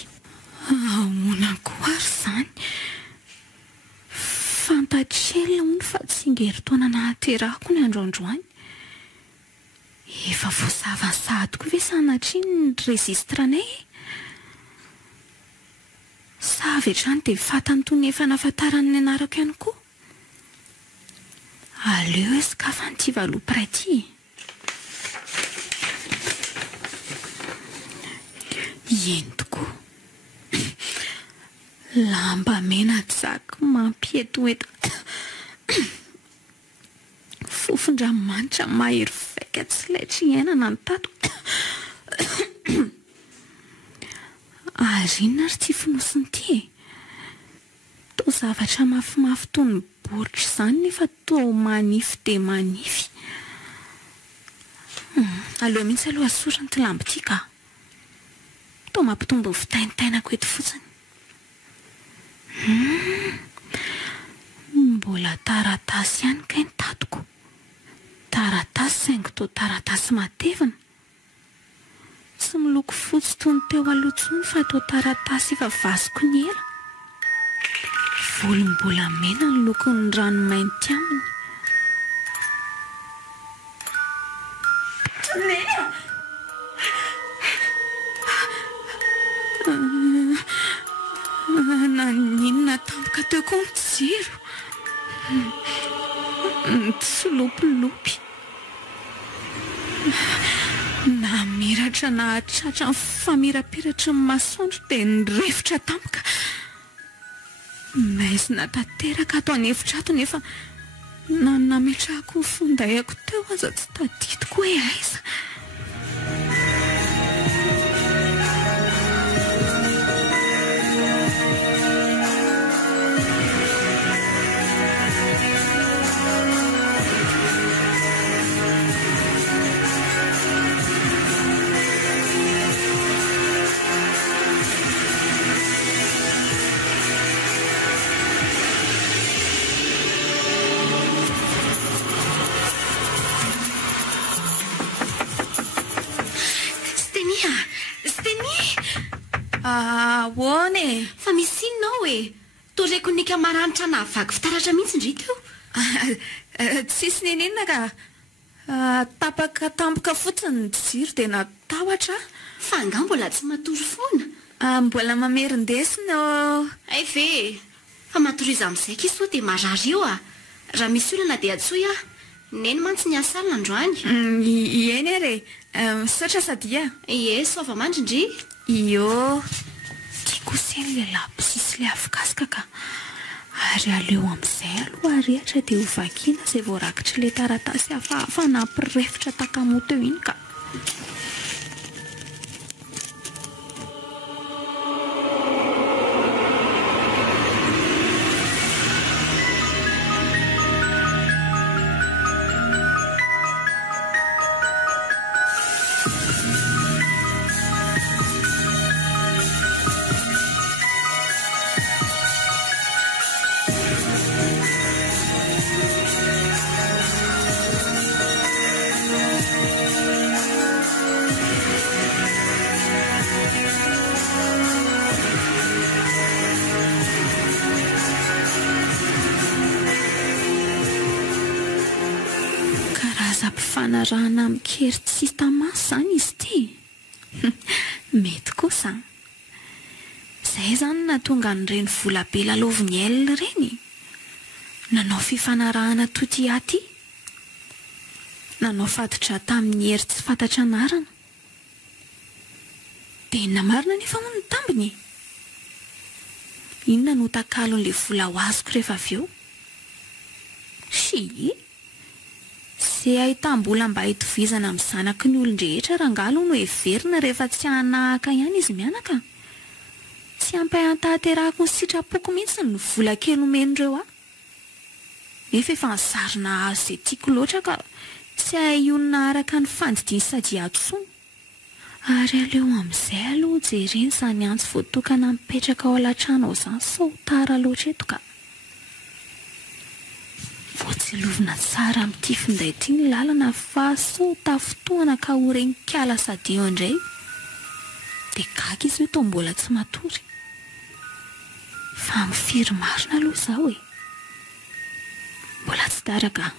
Ahoanako ary izany. Fantatrelona hono fa tsy ingeritaona nahaterahako ny androandroany. Efa voazava ny sahadiko ve sanatriny ny rezistranay? Sa avy hatrany dia fatany toy ny efa nafantaran'ny anarako ihany koa. Aleo eskafa n'ity valopy iray ity. Eny tokoa. Lamba mena tsako mampietoeto. Fofon-dranomanitra mahery vaika tsy laitry iainana ny tato. Arina ry ty finosiny ity. Tao zavatra mafimafy toy ny boritra izany nefa tao manify dia manify. Aleo mihitsy aloha asorana ty lamba ity ka. Tao mampitombo ny fitaintainako eto fotsiny. Mbola taratasy ihany ka ny tatoko. Taratasy saingy tao taratasy matevina. tsy miloko fotsy toy ny teo alohantsony fa atao taratasy efa vasiko ny ela. Volombolamena ny lokon'ny ranomainty aminy. Naninona tampoka teo koa ny jiro. Tsy lopilopy. Na miratra na tratra ny famirapiratra ny masoandro dia nyrefitra tampoka. Maizina tanteraka ato anefitra ato nefa nametrahako ny fondayako teo aza tsy tadidiko hoe aiza. Ahoana fa misy inao e toreko nika maranitra na vaky fitaratra mihitsy indry teo. Tsisy nenenina ka tapaka tampoka fotsiny ny jiro dia natahotra. Fa anga mbola tsy matory foana. Mbola mamerindesina. Ay ve fa matoriza amin'izay kiso dia marary eo a. Raha misy olana dia atsoy a. Neny mantsy ny asa alina androany. Eny re misaotra sadia. Ie sova mandrindry. Iyo koseny le lapisisy le afikasika ka ary aleo amin'izay aloha arehatra dia ho vakiana izay voarakitra le taratasy hafahafa nampirefitra takamoto eo iny ka. Fanarahana mikery tsy tamaso zany izy ty. Mety kosa. Zay zany natonga nireny volabe laloviny L reny. Nanao fifanarahana toty aty. Nanao fatotra tamin'ny hery tsy fantatra anarana. Dia namarina nefa moa ny tambiny. Inona no takalon'le vola ho azoko rehefa avy eo? Izay ahita-mbola mba hitovizana amin'ny zanaky ny olon-drehetra raha ngalo no heverina rehefa tsy hanahaka ihany izy mianaka. Tsy ampy hantahaterahako ny sitrapoko mihitsy ny vola kely omen'ireo aho. Nefa efa nizarina azy izay tiako loatra ka tsy ahionina araka ny fandidiany sady atsoa. Ary aleo amin'izay aloha jereny izany antsy voatokana mipetraka ao alatrano ao izany sao tara loatra eto ka. Voatsilovina tsara amin'ity finday ity ny lalana fa sao tafotoana ka horeny kala sady eo indray. Dia gaga izy hoe toa mbola tsy matory. Fa mifiry marina aloha izao e. Mbola tsy daraka.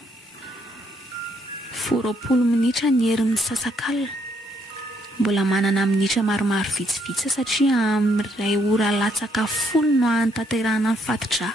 20 minitra ny herin'ny sasakalina. Mbola manana minitra maromaro vitsivitsy satria amin'iray ora latsaka 10 no hantanterahana ny fatitra.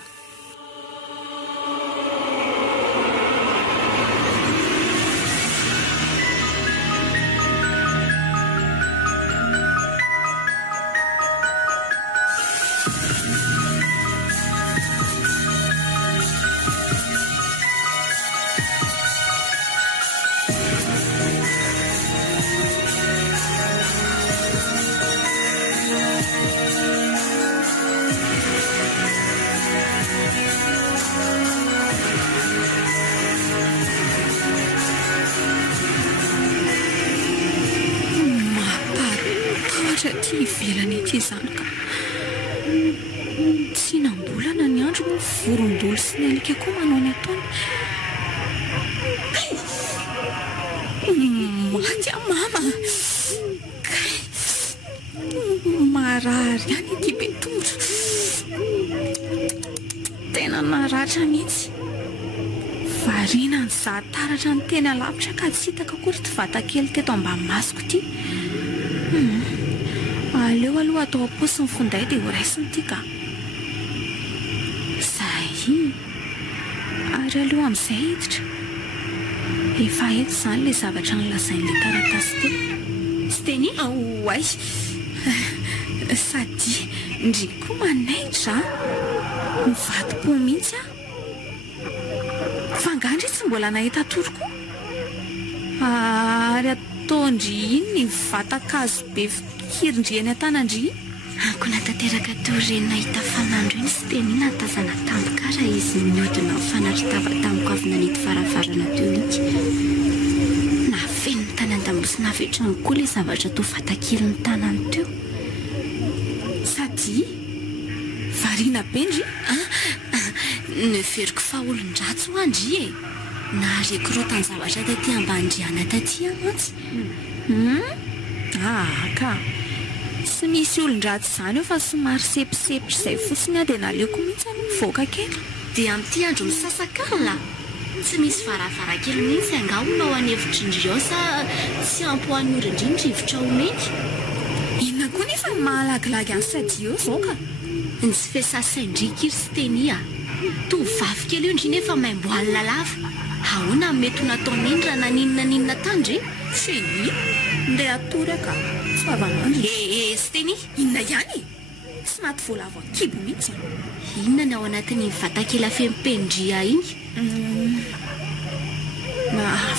Tsy nambolana ny andro moa vorondolo sy ny alika koa manao ny ataony. Matya mama. marary any ity be tongotra tena naratra mihitsy variana ny zataratra ny teny alavitra ka tsy hitako akory ty vatakely teto ambany masoko ity aleo aloha atao aposy ny fonday dia ho raisiny ity ka zay ary aloha amin'izay hiditra efa eto izany ilay zavatra nylazain'ilay taratasy teo sy teny oay sady ndry koa manaitra mivadim-po mihitsy a fangandry tsy mbola nahita toroko ary ataondry iny ny vatakazo be fikirin-dry eny an-tanandry ako natanteraka teo reny nahita fanandro iny sy teny iny natazana tampoka raha izy miodina fanatry tavatamiko avy nanety varavarana teo ity nafeno ny tany an-damosy nafetrany koa ilay zavatra tao vatakely ny tanany teo sady variana be ndry neferiko fa olon-dratsy ho andry e na areko reo tany zavatra taty ambandriana taty amantsy ka sy misy olon-dratsy izany eo fa somary sepisepitra izay fotsiny a dia naleoko mihitsy any mivoaka kely dia amin'ity andro misasakala tsy misy varavarakely mihitsy angahona ao anevitry-ndry ao sa tsy ampoany orin-drindry hivitra omeny inona koa nefa mahalagilagy any sady eo zao ka ny tsy fesasaindrika iry sy teny a tovavy kely io ndry nefa maimboalina lava ahoana mety ho nataony iny raha naninona tandry sy ndeha atory ka tsy vavanandro sy teny inona ihany sy maty voalavo akibo mihitsy inona ny ao anatin'ny vatakely afempendria iny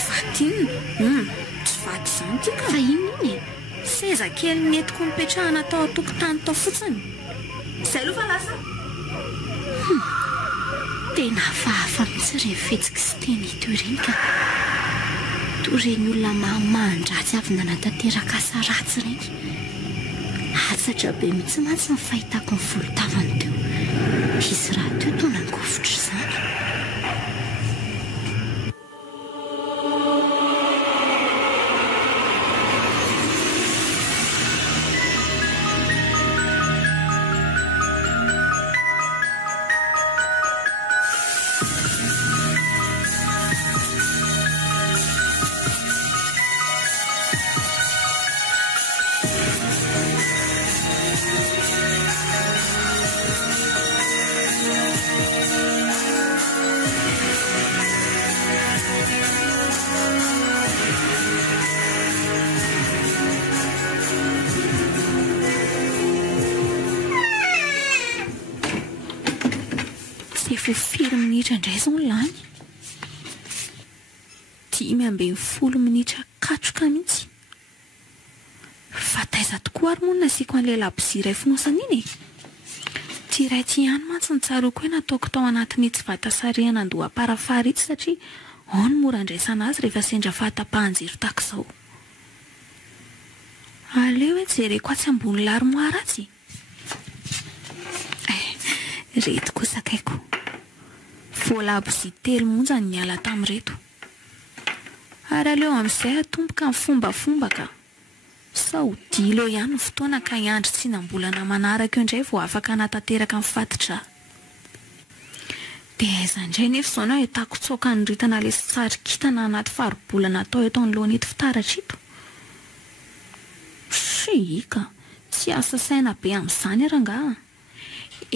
vatinina tsy vaty izany ty ka fa inona iny seza kely netiko mipetrahana tao atokotany tao fotsiny izay aloha fa lasa tena fahafa mihitsy rehefetsika sy teny ito ireny ka toa reny olona mamandratsy avy nanatanteraka asa ratsy reny atsatra be mihitsy mantsy ny fahitako ny volotavany teo izy raha teo toa nangovitra izany firy minitra indray zao ny lany 10 minitra katroka mihitsy fataiza tokoa ary moa nasiako an'ilay labozia iray fonosana iny ty iray ty ihany mantsy ny tsaroko hoe nataoko tao anatin'ny tsy vatasarihana andoha parafary itsy satria ao ny mora andraisana azy rehefa sendra fahatapahan-jiro tahaka izao aleo hoe jereko atsy ambony larmoara atsy reto kosa kaiko voalabozia 3 monja ny miala tamin'ireto ary aleo amin'izay atomboka ny fombafomba ka sao dilo ihany ny fotoana ka hiandry tsy nambolana manaraka eo indray vao afaka natateraka ny fatitra dia aiza indray nefa izao na hitako tsoaka ny ritana ilay sarikitana anaty faribolana atao eto amin'ny ito fitaratra ito sika tsy asa saina be amin'izany aranga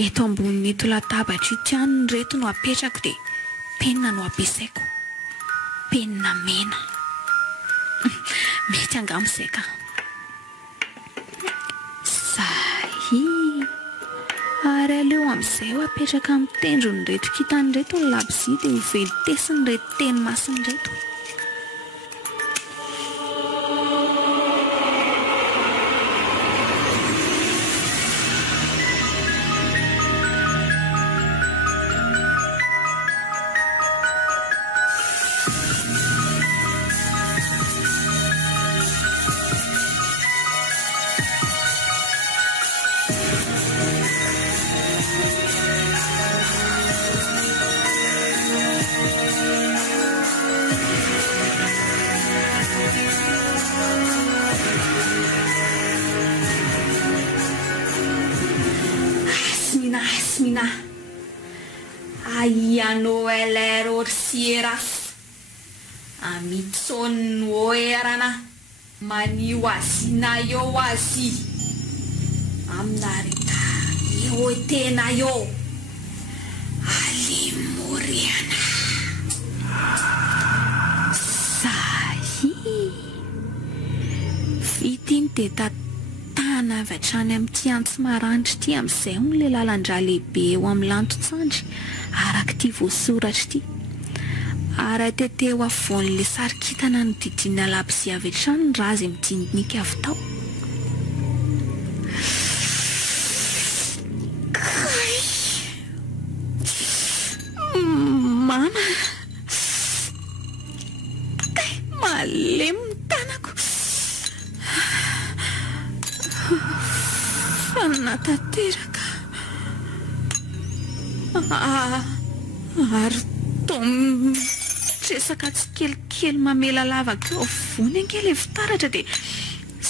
eto ambonin'ito latabatra ito ihany ny reto no apetrako dia penina no ampiasaiko penina mena mety angamizay ka zay ary aleo amin'izay ho apetraka amin'ny tendro ny reto kitany reto ny labozia dia ho velitesiny reto teny masiny reto eras amitsony oerana manio azina eo azy aminareta eo tena eo alimoriana sahi fitiny de tatana avy hatrany amin'ity antsy marandry ity amin'izay ho le lalandra lehibe eo amin'ny lantotsandry araka ity voasoratra ity ara teteo avoan'le sarikitana no didina labozia avy hatrany ny raha azy midinidinika avy tao mama malemy ny tanako fanatateraka ary tresaka tsy kelikely mamela lavaka eo avony ankely fitaratra dia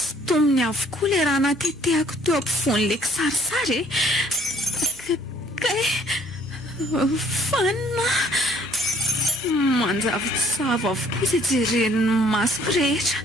sy tomony avokoa le raha natetehako teo ampovoan'le kisarisary fanina manjavitsavo avokoa izay jeren'ny maso rehetra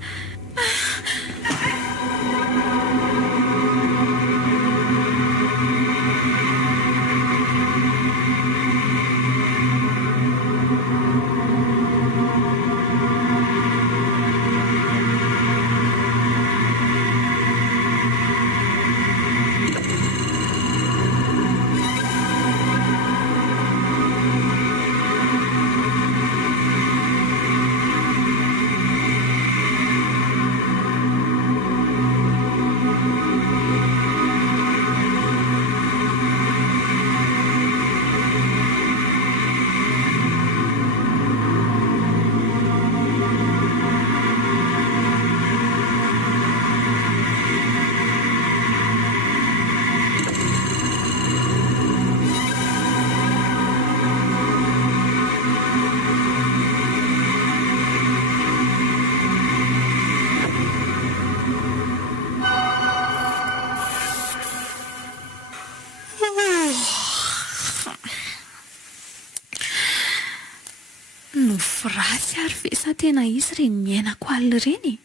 ratsy ary vesa tena izy reny miainako alina reny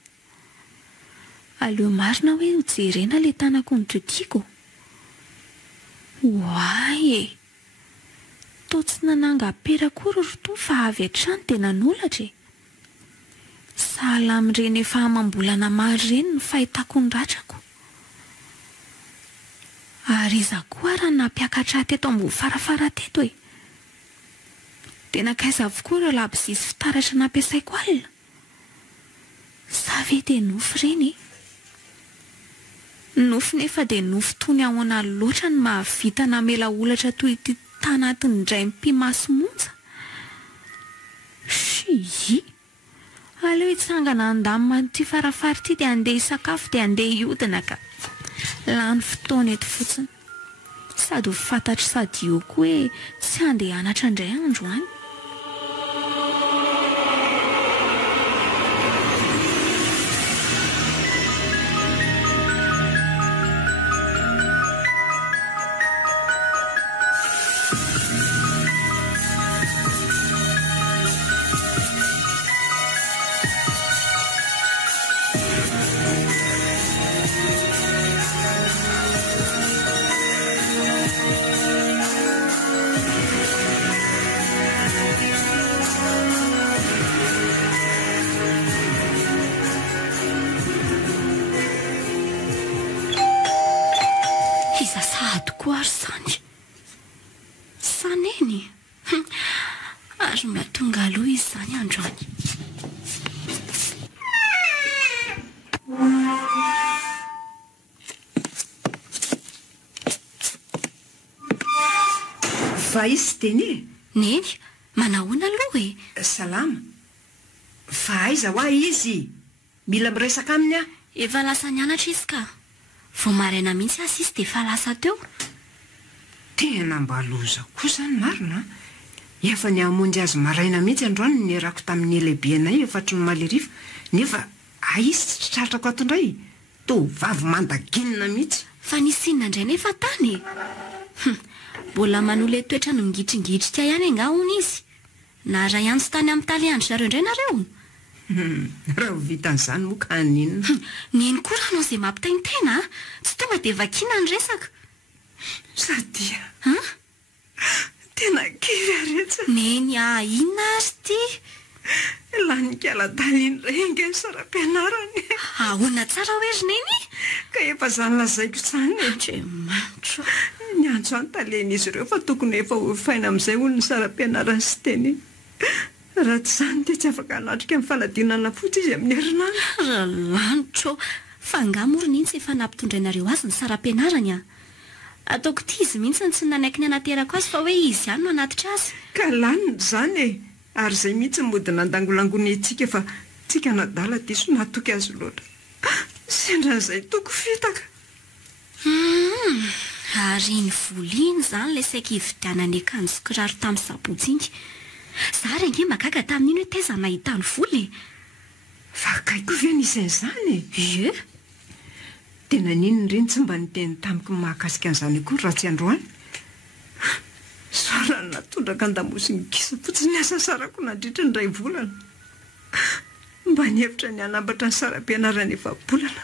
aleo marina hoe hojerena le tanako ny todiko hoay e to tsy nanangaperak'ory roto fa avy hatrany dia nanolatra e sahala amin'ireny efa amam-bolana maro reny ny fahitako ny ratrako ary iza koa raha nampiakatra teto ambony farafara teto e tena kaiza avokoa ireo labozisy fitaratra nampiasaiko alina sa ve dia nofo reny nofo nefa dia nofo tony ahoana loatra ny mahavita namela olatra toy ity tanatiny indray mpimaso monja shy aleo hitsangana andamina ty farafara ity dia andeha hisakafo dia andeha hiodina ka lany fotoana eto fotsiny sady ho fantatry sady io koa hoe tsy andeha anatra indray andro any Izy teny neny manahoana aloha e salama fa aiza hoa izy mila miresaka aminy a efa lasa nianatra izy ka vao maraina mihitsy asy izy dia efa lasa teo tena mba loza koa zany marina efa ny amonjy azy maraina mihitsy androany nierako tamin'ny lehibenay efatry ny malirifa nefa aizy tsy tratrako ato indray to vavy mandaginina mihitsy fa nisinina indray nefa tany mbola manole toetra no ngitringitrika ihany angahony izy na raha ihany tsy tany amin'ny taliandry zareo indray nareo raha ho vitan'izany moa ka ninona neny koa raha anao izay mampitaintena tsy tonga dia vakiana ny resaka sadia tena kivy aretsa neny inona azy ty lanikala-daliny renga ny saram-pianarany ahona tsara hoe ry neny ka efa izany lazaiko izany andriamanitra ny antso any talen'izy ireo fa tokony efa hofaina amin'izay olo ny saram-pianarany sy teny raha tsy izany dia tsy afaka hanatrika amin'ny faladinana fotsy izy amin'ny herinany raha lanitro fa angamoro nintsy efa nampitondrainareo azy ny saram-pianarany ataoko ity izy mihitsy tsy nanaiky ny anaterako azy fa hoe izy ihany no anatitra azy ka laniny izany ary izay mihitsy mody nandangolangony antsika fa tsika nadala diso natoky azy loatra sendran'izay toko fitaka ary ny voliny izany le saika hividianany akanjo sy kiraro tamin'ny sabotsiny za renge magaga tamin'iny hoe taiza nahitany voly vakaiko ve nisan'izany ie tena niny reny tsy mba niteny tamiko mahakasika an'izany akory raha tsy androany sorany natondraka andamosiny kisa fotsiny asa sarako nandritra ny ray volana mba nihevitra ny anambatra ny saram-pianarany efa bolana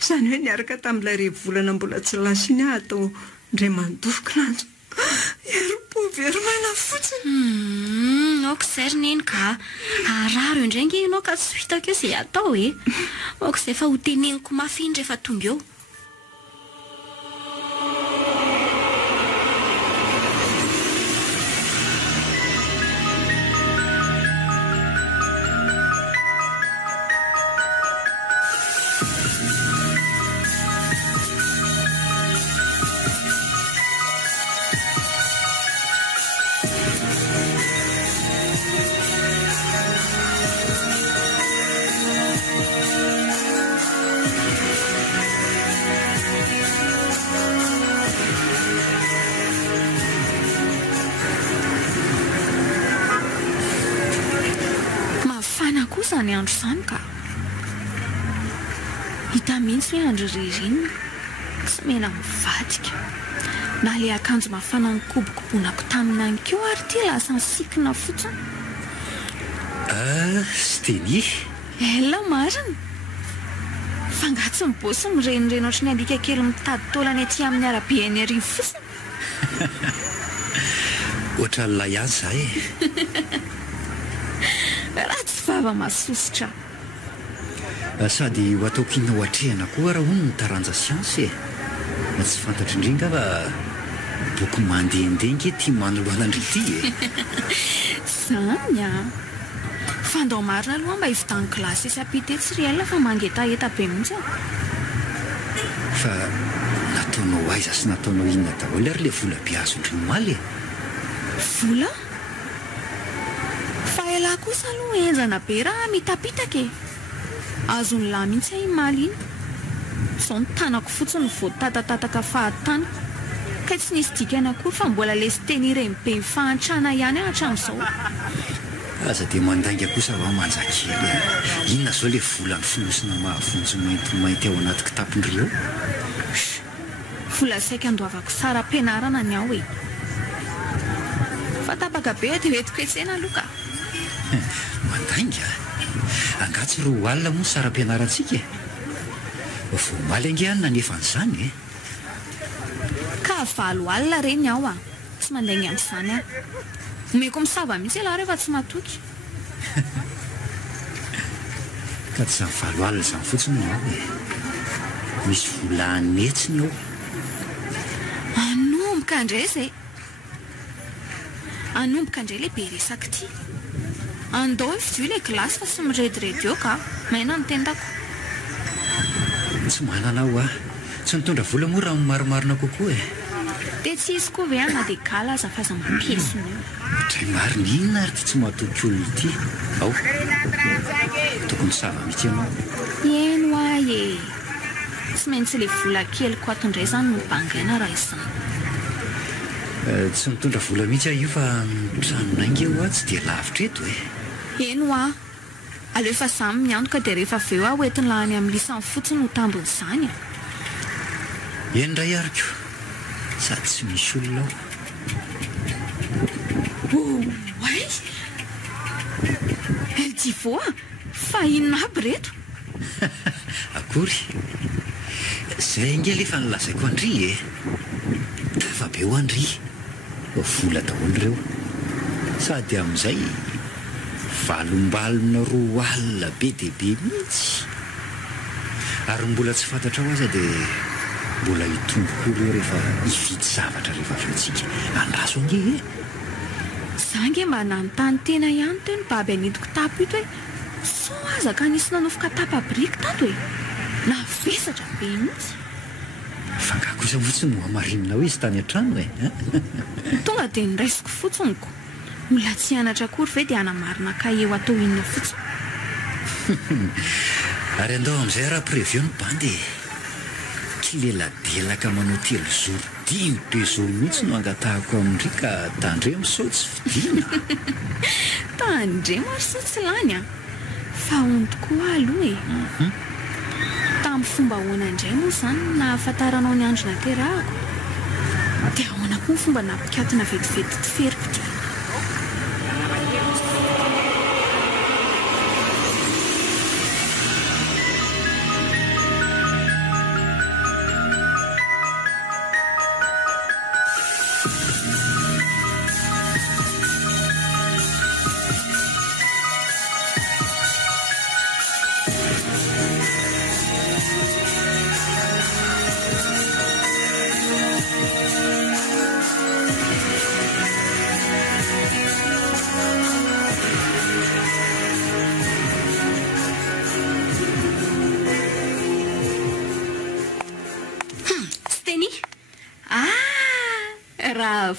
izany hoe niaraka tamin'ilay ray volana mbola tsy lasiny ahy atao ndray mandofoka nanjo erom-poveromaina fotsiny aoko izay ry neny ka araro indray nge ianao ka tsy hitako eo izay atao aoko izay fa ho teneniko mafy iny rehefa tonga eo ny andro izany ka hita mihitsy hoe andro ririnina tsy mena mivadika na le akanjo mafana ny kobokobonako taminany keo ary ty lasa nsikina fotsiny sy teny ela marina fa nga tsy mibosy mirenireny ohatry ny alika kely mitady taolany aty amin'ny arabe any arivo fotsiny ohatra lay ihany za raha tsy vava masositra sady ho ataoko inona ho atrehana koa raha hono ny taranja siansy tsy fantatry indringa fa boky mandehandehange tia manoloanandrity zany fa ndao marina aloha mba hivitany kilasy sapite tsy riel fa mangetaheta be mihitsy fa nataonao aiza sy nataonao inona daholo ary le vola be azondry nomaly vola fa ela kosa aloha enjana be raha mitapitaka azony lahy mihitsy imaly iny izao ny tanako fotsiny voatatatataka fahatany ka tsy nisy dikana akory fa mbola lesy teny ireny be mifahantrana ihany hatramin'izao aza dia mandainga kosa va manjakely inona zao le vola ny finosina mahavonjy mainty ao anaty kitapondreo vola saika andoavako sara ampianarana ny aho fa tapaka be dia hoetiko etsena aloha ka mandainga angatsy roa alina moa sara ampianarantsika vomaly ange any nanefa n'izany ka valo alina reny aho tsy mandainga amin'izany omeko misava mihitsy lahy rehefa tsy matoky ka tsy zany valo alina izany fotsiny ao misy vola anetsiny ao anomboka indray zay anomboka indray le be resaka ty andao ifidio le glasy fa sy mirediredy eo ka maina ny tendako tsy manana aho tsy nitondra vola moa raha marimarina kokoa dia tsy izy koa ve na dia gala aza fa aza mampiesiny tray marina inona ary ty tsy mahatoky olona ity ao tokony sava mihitsy ianao eno ahy tsy maintsy le vola kelyko ato indray izany no bangaina raha izany tsy mitondra vola mihitsy aho io fa tranonainga eo tsy dia lavitra eto eno aleo efa samy miantoka dia rehefa aveo aho hoentiny lahany amin'ny lisany fotsiny ho tambon'izany eny ndray ariko sady tsy misy olona ay Tsy voa fa inona aby reto? Akory zay ingely efa nilazaiko andry e. Fa be ho andry vola daholo ireo sady amin'izay valombalona roa alina be dia be mihitsy ary mbola tsy fantatra ho aza dia mbola hitomboko ireo rehefa hividy zavatra rehefa avy antsika andraso ange e. Za nge mba nanontany tena ihany teo ny baby anidiko tapo ito hoe so aza ka nisy nanofoka tapa-biriky tato hoe navesatra be mihitsy. Fa nga kosa fotsiny no hamarinina hoe izy tany an-trano e. Tonga dia niraisiko fotsonyko mbola tsy hianatra akory ve dia hanamarina ka eo atao inona fotsiny. Ary andao amin'izay raha prévieux ny bandy kileladelaka manao 3 jours 2 jours mihitsy no angatahako amindry ka tandre misao tsy fidiana. Tandre marso tsy lany a fa ontokoa aloha e. Tamin'ny fomba ahoana indray moa izany nahafantaranao ny andro naterahako dia ahoana koa ny fomba nampikatina vetivety tiferiko ty.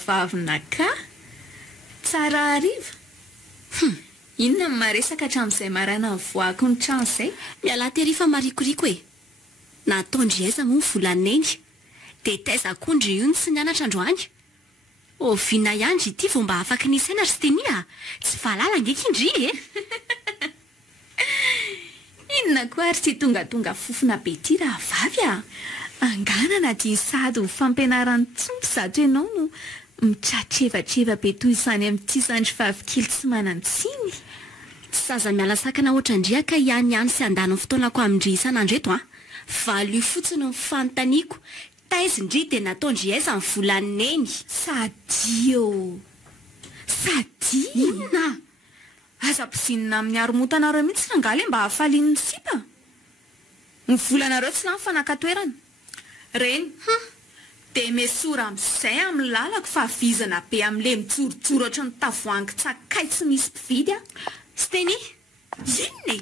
Vavinaka tsara hariva. Inona maresaka hatramin'izay marana voako ny trano izay? Miala tery fa marikoriko e. Nataondry aiza moa ny volaneny dia taiza akondry io ny sy nianatra androany. Oviana ihany ity vao mba afaka nisaina ry Stenia. Tsy valala ngekindry e. Inona koa ary tsy tonga fofona be ty raha vavy a. Anganana dia sady ho fampianarany tsompo zato ianao no mitratrevatreva be toy izany amin'ity sandry favikely tsy manan-tsiny. Tsy saza miala sakana ohatrandria ka ihany sy andana fotoanako amindry isan'andro eto a. Valo io fotsiny ny fanontaniako. Taizindry dia nataondry aiza ny volaneny. Sady inona? Aza mpizinona amin'ny haromontanareo mihitsy rangaly mba hafalian'ny sipa. Ny volanareo tsy lany fanakatoerana. Reny, dia mesora amin'izay amin'ny lalako fa vizana be amin'ilay mijorojoro ohatry ny tavoahangy tsakay tsy misy mpividy a. Steny, inona e?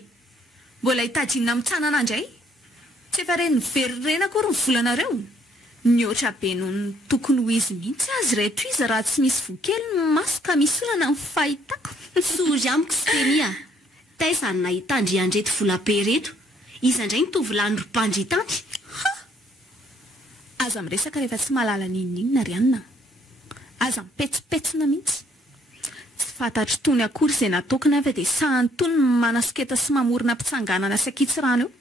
Mbola hitadinina mitsanana indray. Tsy efa reny niverirena akory ny volanareo. Nioatra be noho ny tokony ho izy mihitsy azy reto izy raha tsy misy vokely ny maso ka misy olana ny fahitako. Sory amiko Steny a. Taiza ny nahita andriandreto vola be reto. Iza indray ny tovolahy ropandritany. Aza miresaka rehefa tsy mahalala ninina ry anina. Aza mipetsipetsina mihitsy. Tsy fantatro tony akory izay natokana avy dia sahany tony manasiketa sy mamorona mpitsanganana sy akitsy rano eo.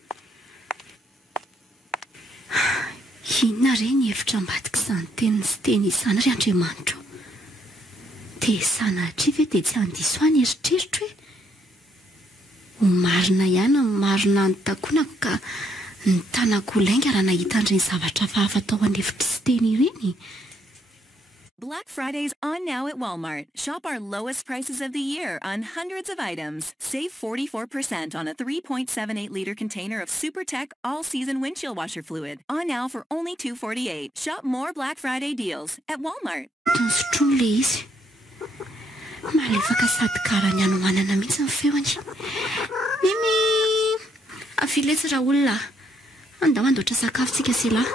Inona re ny hevitra ambadika izany tenin'ny Steny izany ry Andriamanitro. Dia sanatria ve dia tsy handiso any eritreritro hoe ho marina ihany ny marina ny takonako ka ny tanako lainga raha nahita andreny zavatra fahafa tao an'efitry Steny ireny. Black Friday's on now at Walmart. Shop our lowest prices of the year on hundreds of items. Save 44% on a 3.78-liter container of SuperTech all-season windshield washer fluid. On now for only $2.48. Shop more Black Friday deals at Walmart. Tonsotrony le izy. Malefaka sady karany anomanana mihitsy ny feony. Mimi, afiletsy raha olona. Andao andoatra sakafontsika sila.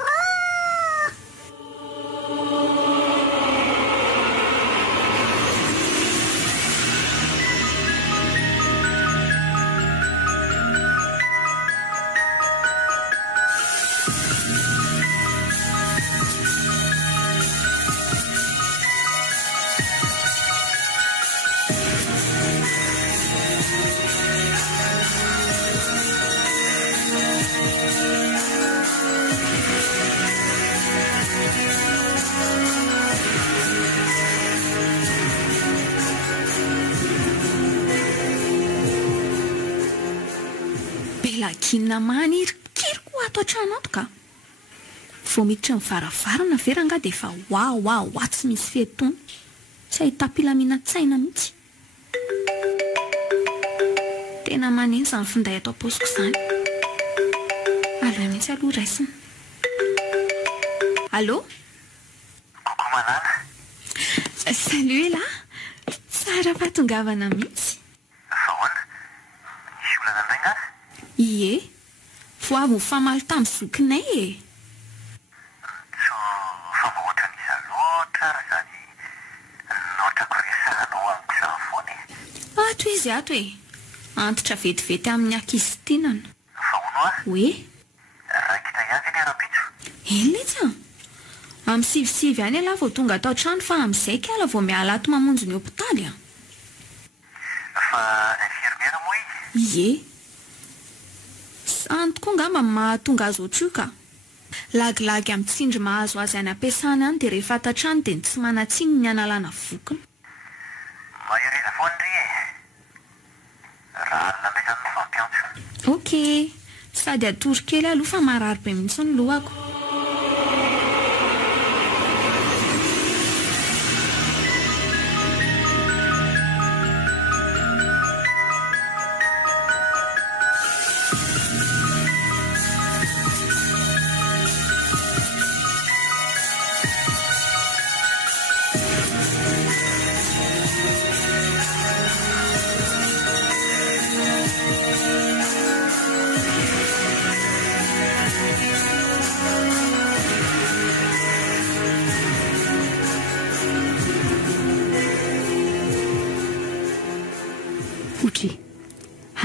kinina maniry kiriko ato an-trano ato ka vao miditra ny varavarana veranga dia efa hoa tsy misy fetony tsy ahita-pilamina tsaina mihitsy tena maneno izany finday ato am-paosiko izany aloha mihitsy aloha raisina allô Coucou Manana. Salut là tsara fatongavana mihitsy Ahoana? Nisy olana indray nga? Ie vo avy mifamaly tamin'ny zokinay e So fa ohatran'iza loatra ary zany notrako resanao amiko izany foana e. ato izy ato e antitra vetivety amin'ny ankizy tinana Fa hono a? hoe Raikitra ihany ny ara-pitso. elitsy amin'ny sivysivy any aloha vao tonga atao trano fa amin'izay kala vao miala ato mamonjy ny hopitaly a Fa infirmiera moa izy? ie sany tokoa ngamba mahatonga azy ohatr io ka lagilagy amin'ny tsindry mahazo azy any ampiasana any dia rehefa atatrano dia tsy manatsiny ny analana vokiny Mahireza foana ry e. Raha alina mesan'ny fampiantso. ok sady atory kely aloha fa marary be mihitsy ny lohako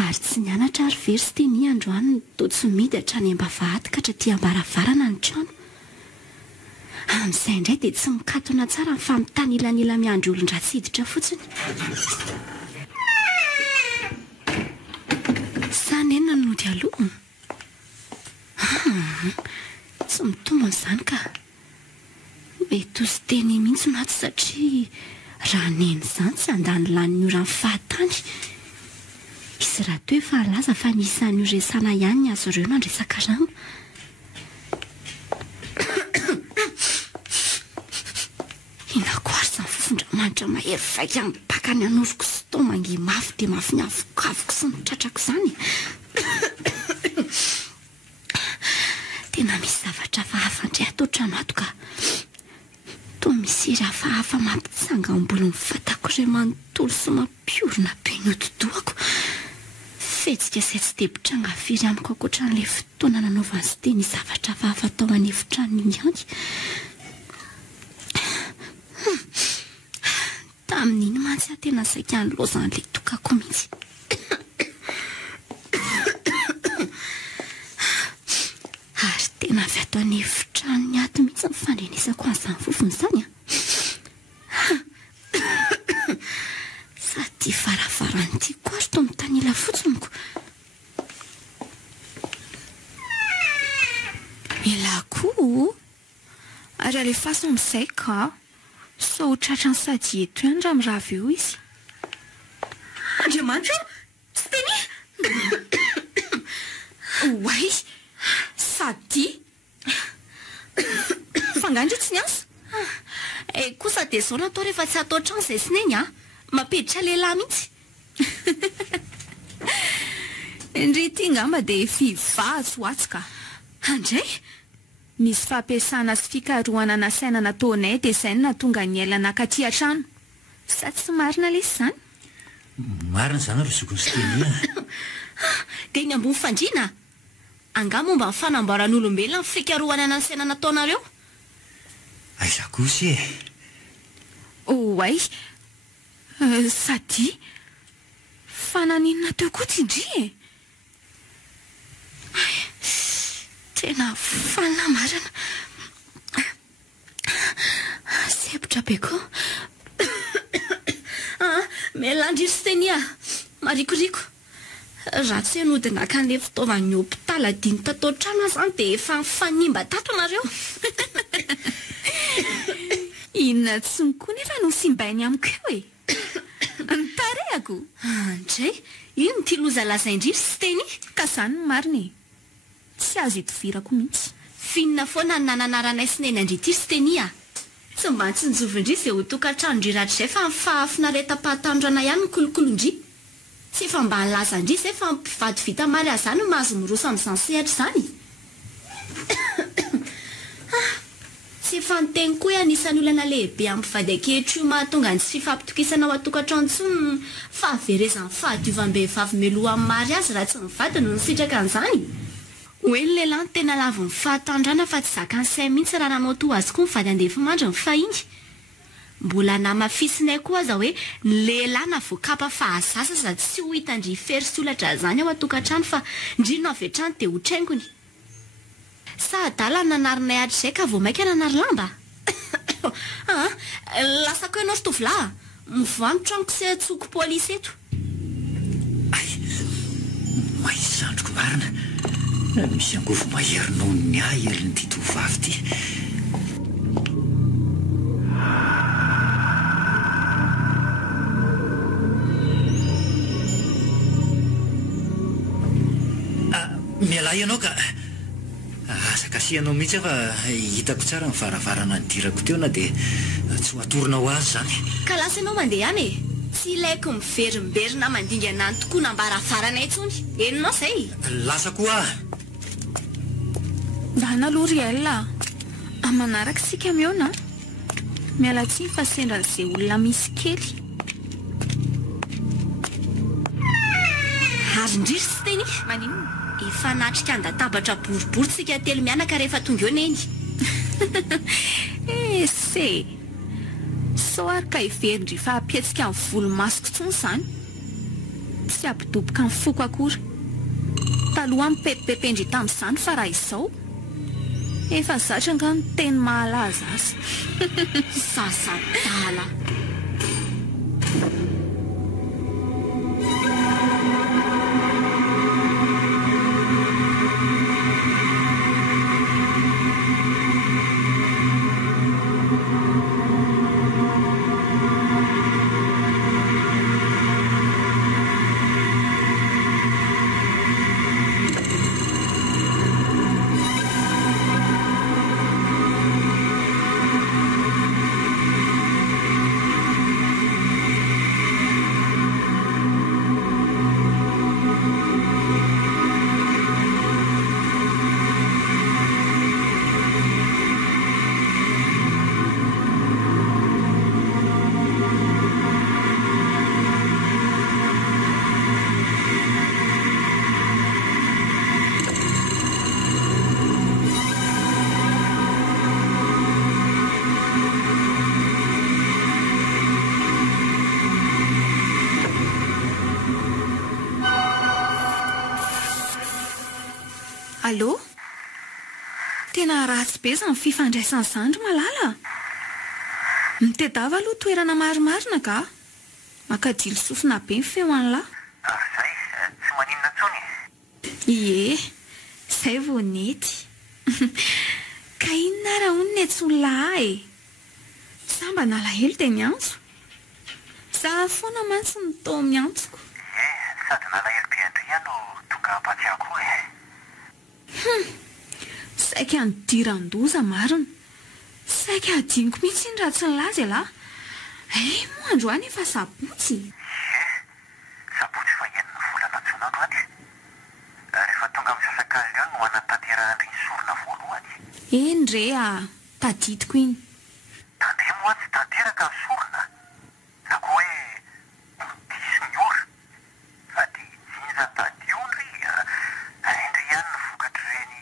ary tsy nianatra ary very sy teny androany to tsy midy hatrany ambavahady ka hatraty ambaravarana ny trano amin'izay indray dia tsy mikatona tsara ny famitany ilanila miandry olon-dratsiditra fotsiny sany enina nody aloha tsy mitombony izany ka mety osy teny mihitsy no aty satria raha neny izany tsy andany laniny ora ny fahatany izy raha toe fa laza fa nisan'io resana ihany ny azo ireo nandresaka rano inako ary izany fofondra-manitra mahery vaika amin'ny baka ny anoroko sy tao mangi mafy dia mafy ny avokavoko sy ny tratrako izany tena misy zavatra fahafa ndray atao trano ato ka toa misy raha fahafa mampitsanga ambolony fatako iray manontolo sy mampiorina be ny hodidohako fetsika izay tsy debitranga firy amiko ankoatran'ilay fotoana nanaovany sy teny zavatra fahafa tao an'efitrano ihany tamin'iny mantsy aho tena saika ny lozan'ilay tokako mihitsy ary tena avy ato an'efitrano ny ato mihitsy mifandrenesako an'izany fofony izany sady farafarany tiako ary to mitanila fotsonyko mila koa ary alefaso amin'izay ka so ho tratrany sady eto ihany raha mirava eo izy andriamanitra sy teny oay sady fangandry tsy niasa kosa dia zao natao rehefa tsy atao trano izay sineny mampiditra lehilahy mihitsy indry ty ngamba dia fivazo atsika andray misy fampiasana sy fikarohana nasaina nataonay dia izay no natonga ny ailana akaty an-trano sa tsy marina lesy izany marina izany ry zokony sy teny dia iny ambony fandriana anga momba ny fanamboaran'olombelona ny fikarohana nasaina nataonareo aiza kosa e oay sady fananinona teo koa ty indry e tena fanamarana sepotra be koa melandry sy teny marikoriko raha tsy hanodina ka an'ilay fitaovan'ny hopitaly adiny tatao trano izany dia efa mifanimba tato nareo inona tsy ny koa nefa no simbainy amiko eo e ny tarehako ndray ino ty loza lazaindritra sy teny ka zany ny mariny tsy azo itovirako mihitsy finina foana ny nananaranay sy neny andrity sy teny a tsy mba tsy nijovindry izay ho tokantrano ndriratrizay fa mifahafinaretam-pahatandrona ihany ny kolokolondry tsy efa mba nlaza ndry izay fa mpivady vita mary azany no mahazo miroso amin'izany sehatra izany tsy efa nyteny koa anisan'ny olana lehibe ampivady ankehitr'io mahatonga ny tsy fifampitokisana ao atokantrano intsony fa averezan'ny fahadiovam-behivavy mialoha amin'ny mary azy raha tsy mivady no nisitraka an'izany hoe ny lehilahy ny tena lavo ny fahatandrana fa tsy zakany sainy mihitsy raha nanao to azy koa mivady andefa mandro ny fahingy mbola namafisinay koa aza hoe ny lehilahy na voakapa fahazasa sady tsy ho hitandry fery sy olatra zany ao atokantrano fa ndrino avy hatrany dia hotraingony sa adala nanarinay atrizay ka vao maika nanary lamba lasako ianao stovolahy mivanotranoko sy atsoko polisy eto ay maizandroko marina misy angovo maherinao ny aheliny ty tovavy ty mialahy ianao ka asakasianao mihitsy fa hitako tsara mivaravarana nydirako teo na dia tsy ho atoronao azy zany ka lasa ianao mandeha any e tsy ilaiko miverimberina mandinganany tokoa nambaravarana intsony eninao zay lasa koa ndana aloha riel manaraka sika miona miala tsiny fa sendra n'izay olona misy kely arindritra sy teny manino efa natrika andatabatra boribory tsika telo mianaka rehefa tonga eo neny se so ary ka iverindry fa apietsika amin'ny volomasoko tsony zany tsy ampidoboka amin'ny foko akory taloha mipepipependry tamin'izany fa raha izao efa zatra nga ny teny mahalaza azy sasadala Allô? Tena ratsy be zany fifandraisan'ny zandry malala. Mitedava aloha toerana marimarina ka. Makadilo sofina be ny feo an'lahy. Zay, tsy maninona intsony. Ie, zay vao nety. Ka inona raha hono ny tsy olona e. Samba nalahelo dia miantso. Za foana mantsy ny tao miantsoko. Sady nalahelo be andry ihany no tonga ampatsiako e. Saika nidiran-doza marina. Saika adiniko mihitsy iny raha tsy nilaza elahy. Moa androany efa sabotsy. Sabotsy fa enina volana tsona androany. Rehefa tonga amin'ny sasakazy eo no manatanterahan'ireny sorona voalohany. Eny re tadidiko iny. Tade moa tsy tanteraka ny sorona. Na koa hoe disy ny ora. Sady jinja tadiony indry ihany ny vokatr'ireny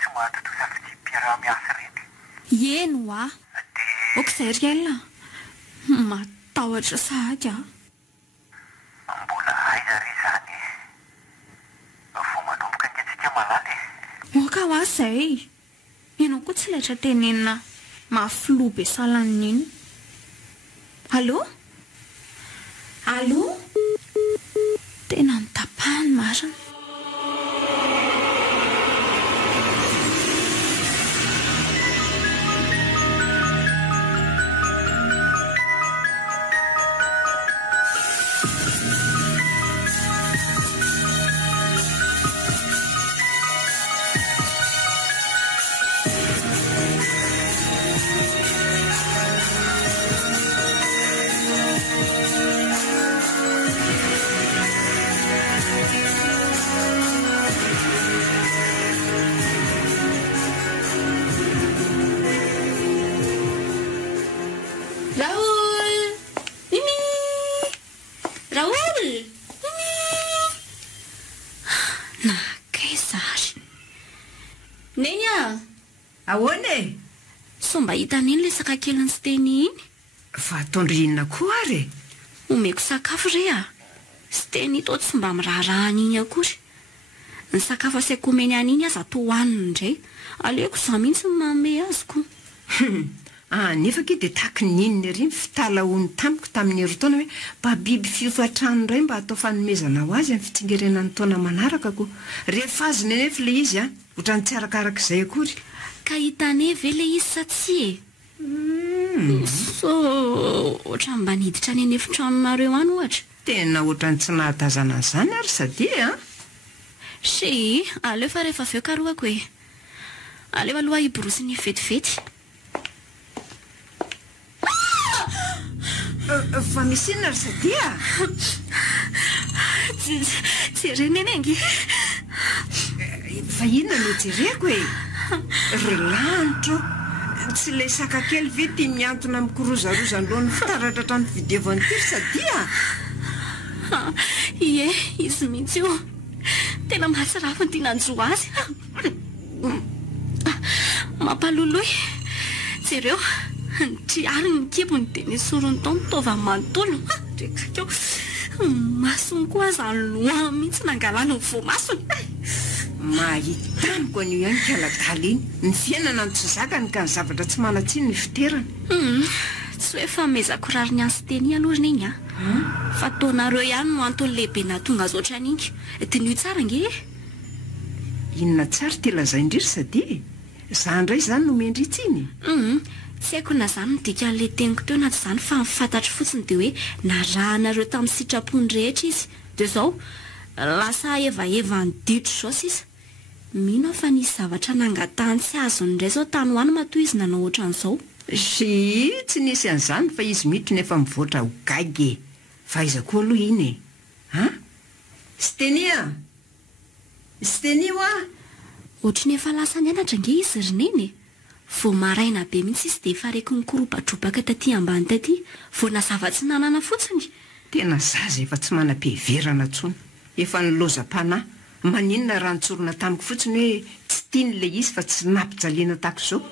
tsy mahatotoza fitia-piarah-miasa ireny. Eny hoa. Okizay riel. Matahotra sahady mbola aiza re zany. Vao manomboka angatsika malala e. Oka ho azy zay. Ianao koa tsy laitra tenenina mafiloha be salan'iny. Allô? Allô? Tena nitapahany marina. ahoana e so mba hitany iny le sakakeliny sy teny iny fa ataondrinona koa ary omeko sakafo re a sy teny to tsy mba mirarahany iny akory ny sakafo asaiko omeny any iny aza to hohaniny indray aleko za mihitsy ny manome azoko nefa ke dia tahaky ny inony ary ny fitalahoany tamiko tamin'ny herotaona hoe babiby fiofatrano indray mba atao fanomezana ho azy amin'ny fitsingerenan'ny taona manaraka ko rehefa azony anefa le izy ohatrany tsy arakarak'izay akory ka hitane ve le izy sa tsy so ohatra mba niditra any anefitranonareo any ohatra tena ohatrany tsy nahatazana an'izany ary sady si aleo fa rehefa aveo karoako e aleo aloha hiborosy ny vetivety fa misy inona ry sady jerenenengy fa inona no jereko e ry lanitro tsy le sakakely ve tia miantona mikorozarozanlohan'ny fitaratra trano videovany ty ry sady ie izy mihitsy io tena mahasarafo ny tia nanjo azy mampaloloy jereo ny triary ny kibony dia nisorony tao nitaova manontolo rekakeo masony koa zany loha mihitsy nangalana ny voamasony mahitamiko an'io ihany kaladala iny ny fiainana ny tsy zakany ka ny zavatra tsy manatsiny ny fiterana tsy hoe fa mezako rary ny ansy teny alohana iny fa taonareo ihany no antony lehibe na tonga azo oatra n'ingy tinio tsara nge inona tsara telazay indriry sady za ndray zany no mendritsy iny tsy haiko na zany nodika an'le teniko teo na tsy zany fa mifantatry fotsiny dia hoe narahanareo tamin'ny sitrapony rehetra izy dia zao lasa evaeva ny ditro zao sisa mino fa nisy zavatra nangatany sy azony indray zao tany hoany matoa izy nanao ohatran'izao sy tsy nisy an'izany fa izy mihitry nefa mivoatra ho gagy fa iza koa aloha iny stenia ohatry ny efa lasa ny anatra nge izy rineny vo maraina be mihitsy izy dia efa reky nikoropatropaka taty ambany taty vo nazava-tsy nanana fotsiny tena zaza efa tsy manam-piheverana ntsony efa nilozam-panahy maninona raha nitsorona tamiko fotsiny hoe tsy tiany le izy fa tsy nampijaliana tahako izao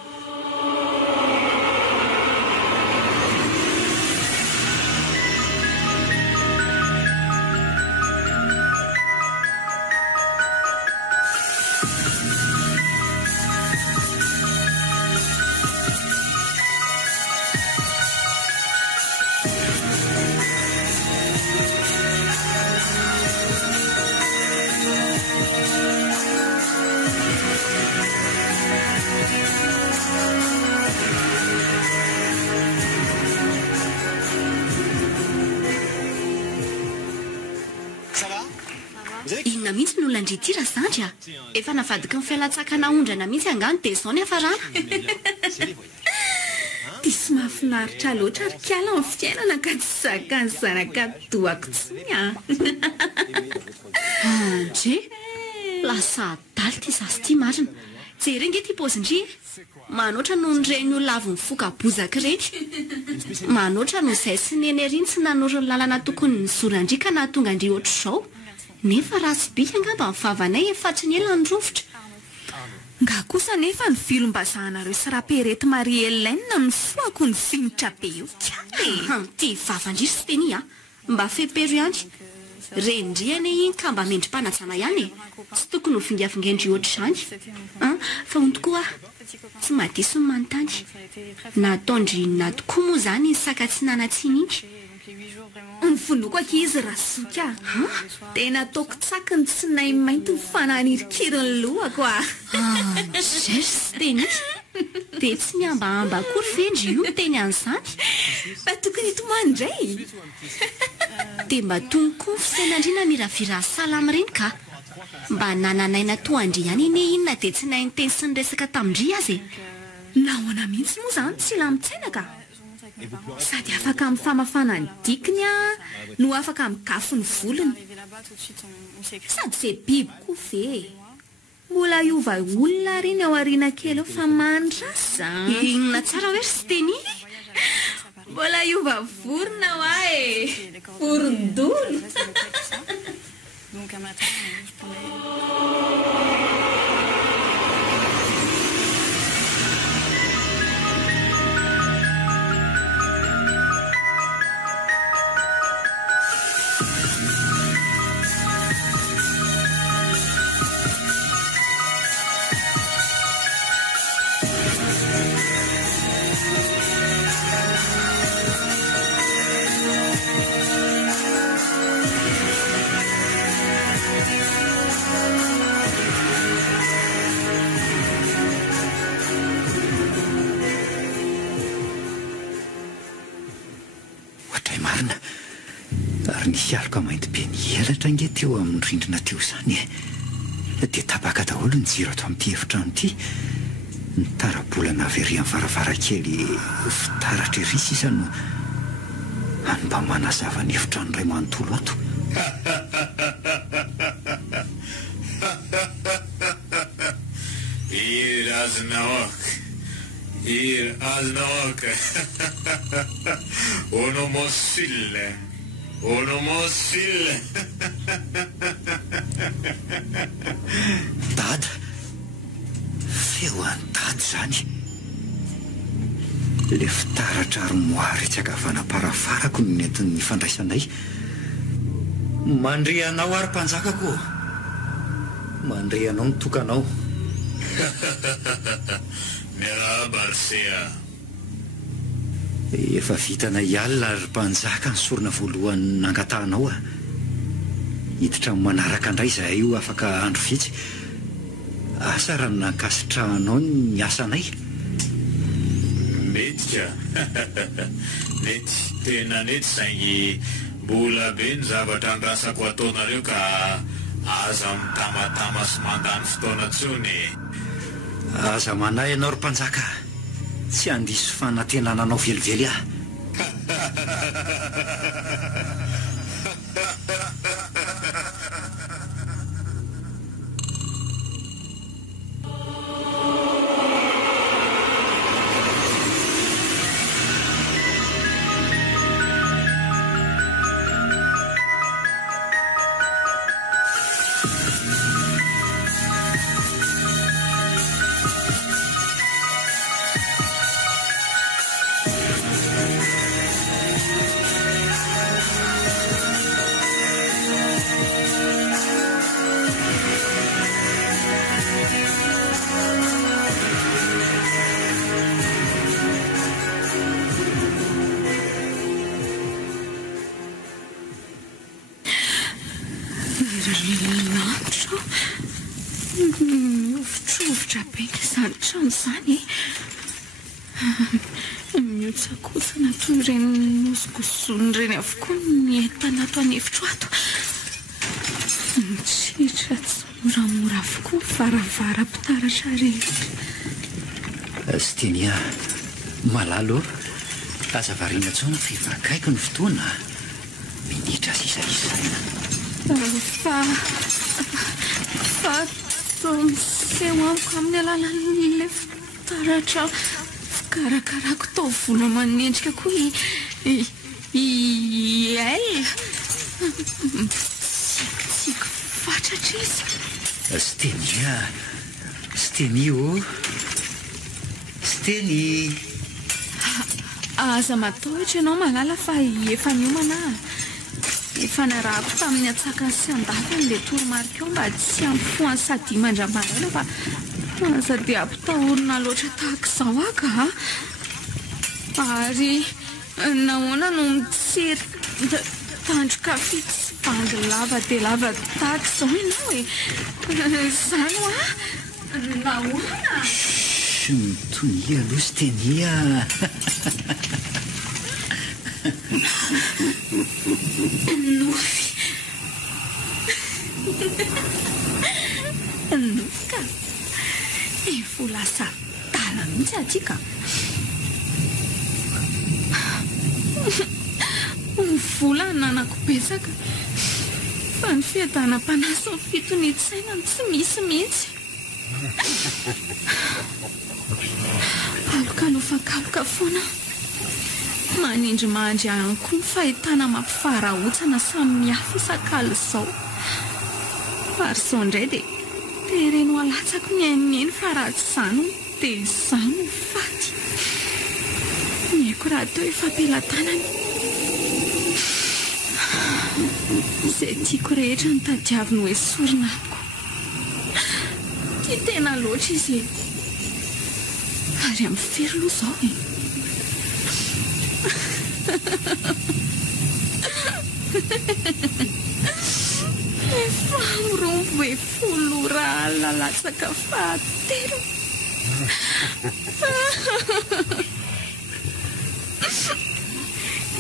inona mihitsy no landrity raha zandry efa navadiky ny fialatsakana ondrana mihitsy angano dia zao ny afarana tisy mahafinaritra loatra ary kiala amin'ny fiainana ka tsy zakany zanaka doako tsiny andre lasa daly ty zasy ty marina jereny nge ty pozindri manoatra no nyreny olona avy mifoka bozaka reny manoatra no izay sy neny riny tsy nanoro ny lalana tokony ny zorandri ka nahatonga andri oatra izao nefa raha sy bika angamba mivavanay efatry ny ela ny rovotra nga kosa nefa ny vilom-bazahanareo sy raperety Marie Hélène misoako ny finitra be io ty vavandrisy sy teny mba fepero ihany rendriany iny ka mba mendrim-panajana ihany tsy tokony ho vingavingendry oatra izany fa ono tokoa tsy mahadiso ny manontany nataondry na tokoa moa zany ny sakatsy nanatsiny iny ny vonoko aky izy rasoka tena ataoko tsakiny tsy nay mainty ny fananirikiriny lohako zay sy teny dia tsy miambahamba akory fendry io teny an'izany fa tokony hitomandray dia mba tony koa ny fisainandrina miravira salamy reny ka mba nananaina toandry ihany ine inona dia tsy nay nyteny sy ny resaka tamindry azy nahoana mihitsy moa zany tsy lamintsainaka sady afaka amin'ny famafana ny dikiny no afaka migafo ny volony sady izay biby koa ve mbola iova olona reny ao ariana kely eo fa mandrasa inona tsara hoe sy teny mbola iova vorona ho vorondolo fialoka mainty be ny elatra nge teo amin'ny rindrina teo izany dia tabaka daholo ny jiro ato amin'ity efitrano ity ny tarabolana avy ery amin'ny varavarakely fitaratra ery sisa no mba manazava ny efitrano iray manontolo ato. Ir aznaok onomosille dada feo any dady zany le fitaratra armoara tsy akavana-parafarako no nentin'ny fandraisanay. Mandre anao ary mpanjakako, mandre anao ny tokanao. Merabarsea efa vitana ialina ary mpanjaka ny sorona voalohany nangatahanao hiditra manaraka indray izahay io afaka andro vitsy. Asa raha nankasitrahanao ny asanay. Mety ka mety tena nety saingy mbola be ny zavatra andrasako ataonareo ka aza mitamatama sy mandany fotoana tsony. Aza manay ianao ry mpanjaka, tsy andiso fanantenananao velively aho. Ovitrovitra be izany trano izany. Miotsakotsana toy ireny nosogosony ireny avokoa ny entana ato anefitro ato. Mitritra tsy moramora avokoa varavara-pitaratra rehetra. Stenia, malalo aza variana tsona fa efa akaiko ny fotoana. Minitra sisa isaina. Fa tomiseho amiko amin'ny alalan'le fitaratra fikarakarako taovolo manendrika koa ela. Tsiko fatratra izy. Steny o. Steny. Aza matahotra ianao malala fa efa niomana. Efa narahako tamin'ny atsakany sy andafany le toromarika eo mba tsy ampifoany sady mandram-baraina fa aza dia ampitahorina loatra tahaka izao aka. Ary nahoana no mitsery tandroka fitsy bangy lava dia lava tahaka izao ianao e. Izany ho nahoana? Mitonia aloha Stenia. Nofy. Nofy efa lasa tala mihitsy aty ka. Vola nanako betsaka fa ny fiadanam-panasa ny fitony tsainany tsy misy mihitsy. Alokalofa-kaloka foana. Manindry mandry ihany koa ny fahitana mampifarahotsana samy mihafa isakalo izao. Ary izao indray dia tereno alatsako mihaininy fa raha tsy izany dia izany no faty. Mihaiko raha teo ifampelantanany. Izay tiako rehetra ny tadiaviny hoe soronako. Tia tena loatra izy ary amin'ny firy loha izao e. Efa mirombo hoe folo raha lalatsaka fahatelo.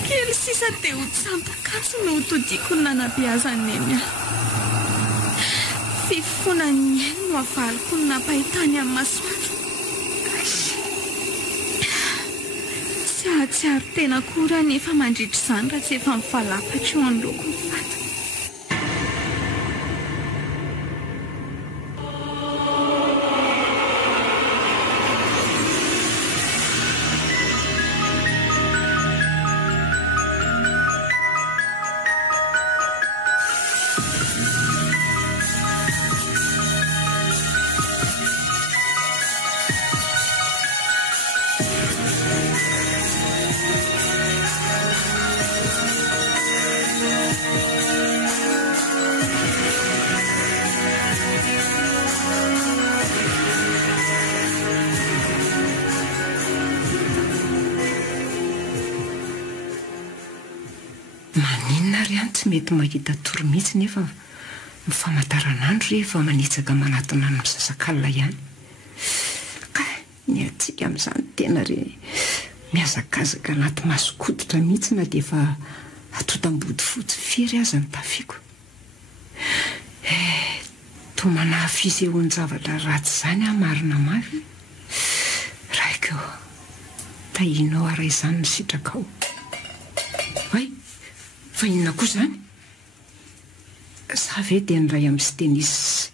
kely sisa teo tsampakaso no todiko ny nanampiazany eny fifona ny eny no avaliko ny napahitany amin'ny masoandro tsy ary tena kory nefa mandritry izany raha tsy efa mivalapatra eo any loko ny fata maninona ry any tsy mety mahita toro mihitsy nefa mifamataranandro rehefa manitsaka manatona ny misasakalina ihany ka ny atsika amin'izany tena re miazakazaka anaty masokoditra mihitsy na dia efa atotambody fotsy firy aza ny tafiako to manahafisehony zavatra ratsy izany a marina mafy raiko tahinao ara izany ny sitrakao hay fa inona koa izany sa ve dia nyray amin'ny stenisy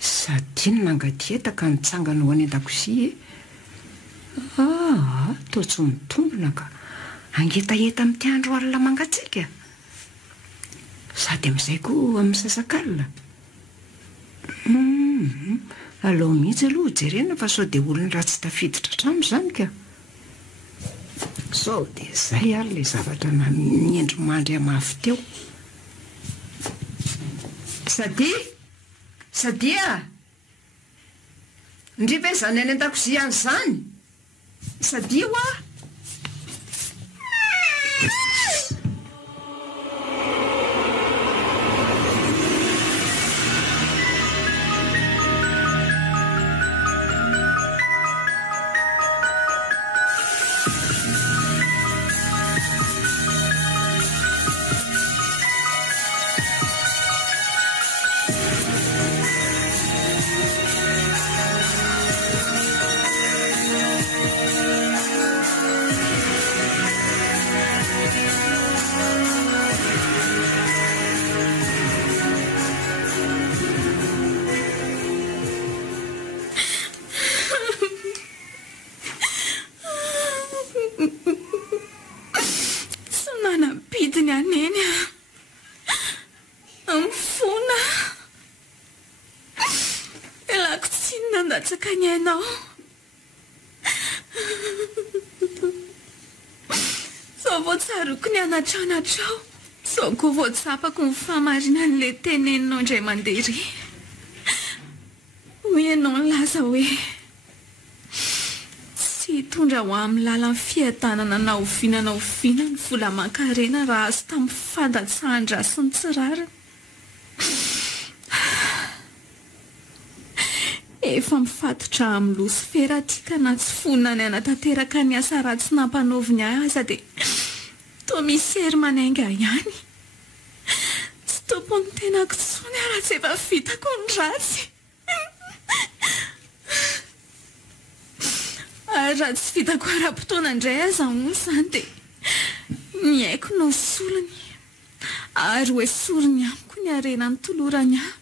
sadiny nangadietaka nitsangana ho any an-dakozia toa tsy mitombona ka angetaheta amin'ity andro alina mangatsiaka sady amin'izay koa amin'ny sasakalina alao mihitsy aloha jerena fa sao dia olona raha tsy tafiditra trano izany ka sao dia izay ary ilay zavatra miendro mandry amafy teo sadia ndriva izany any an-dakozia any izany sadia ho a Sakanianao sao voatsaroko ny anatranatrao sao koa voatsapako ny famarina an'ilay teneninao indray mandeha ry hoe ianao nilaza hoe tsy hitondra ho amin'ny lalan'ny fiadanana na oviana ny vola mankarena raha azo tamin'ny fandatsahana sy ny tsirariny efa mifatotra amin'ny losifera tika na tsy fonina ny anatanteraka ny asa ratsy nampanaoviny aza dia toa misy hery manainga ihany tsy tompony tena kitsony raha tsy efa vitako ny ratsy ary raha tsy vitako ara-potoana indray aza hono izany dia ny haiko no solony ary hoe sorony amiko ny arena ny tolorany ahy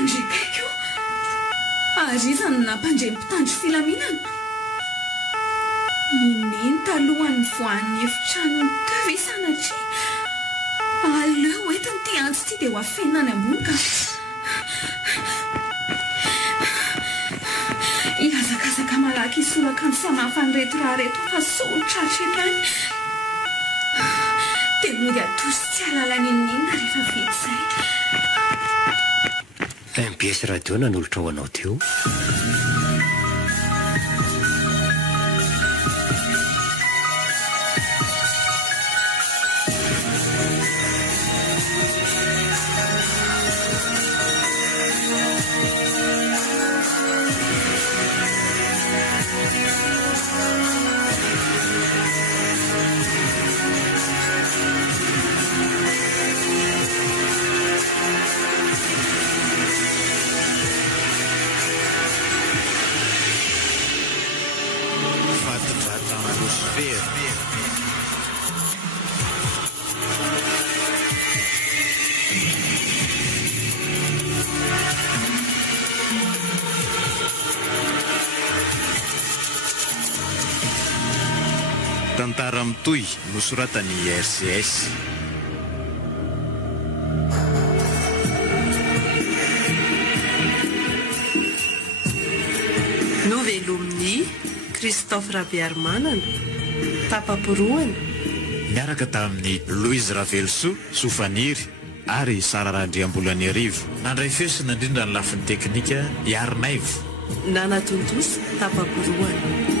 andrikaiko ary izany nampandre mpitandro filaminana nineny talohany voan'ny efitrano tave sanatria aleo entiny ty antsy ty dia ho afenany ambony ka iazakazaka malaky isolaka ny samafa ny reto raha reto fa sotratra etany dia mody atosy tsy alalanin'inona rehefa vety izay MBS radio nanolotra ho anao teo Fiararamitoy nosoratany RCS. Novelomin'ny Christophe Rabearmanana, tapaporoana miaraka tamin'ny Louise Ravelso Sofaniry ary Sara Randriambolany Arivo. Nandray fesina indrindra ny lafin'ny teknika Iarnaivo. Nana Tontoso, tapaporoana.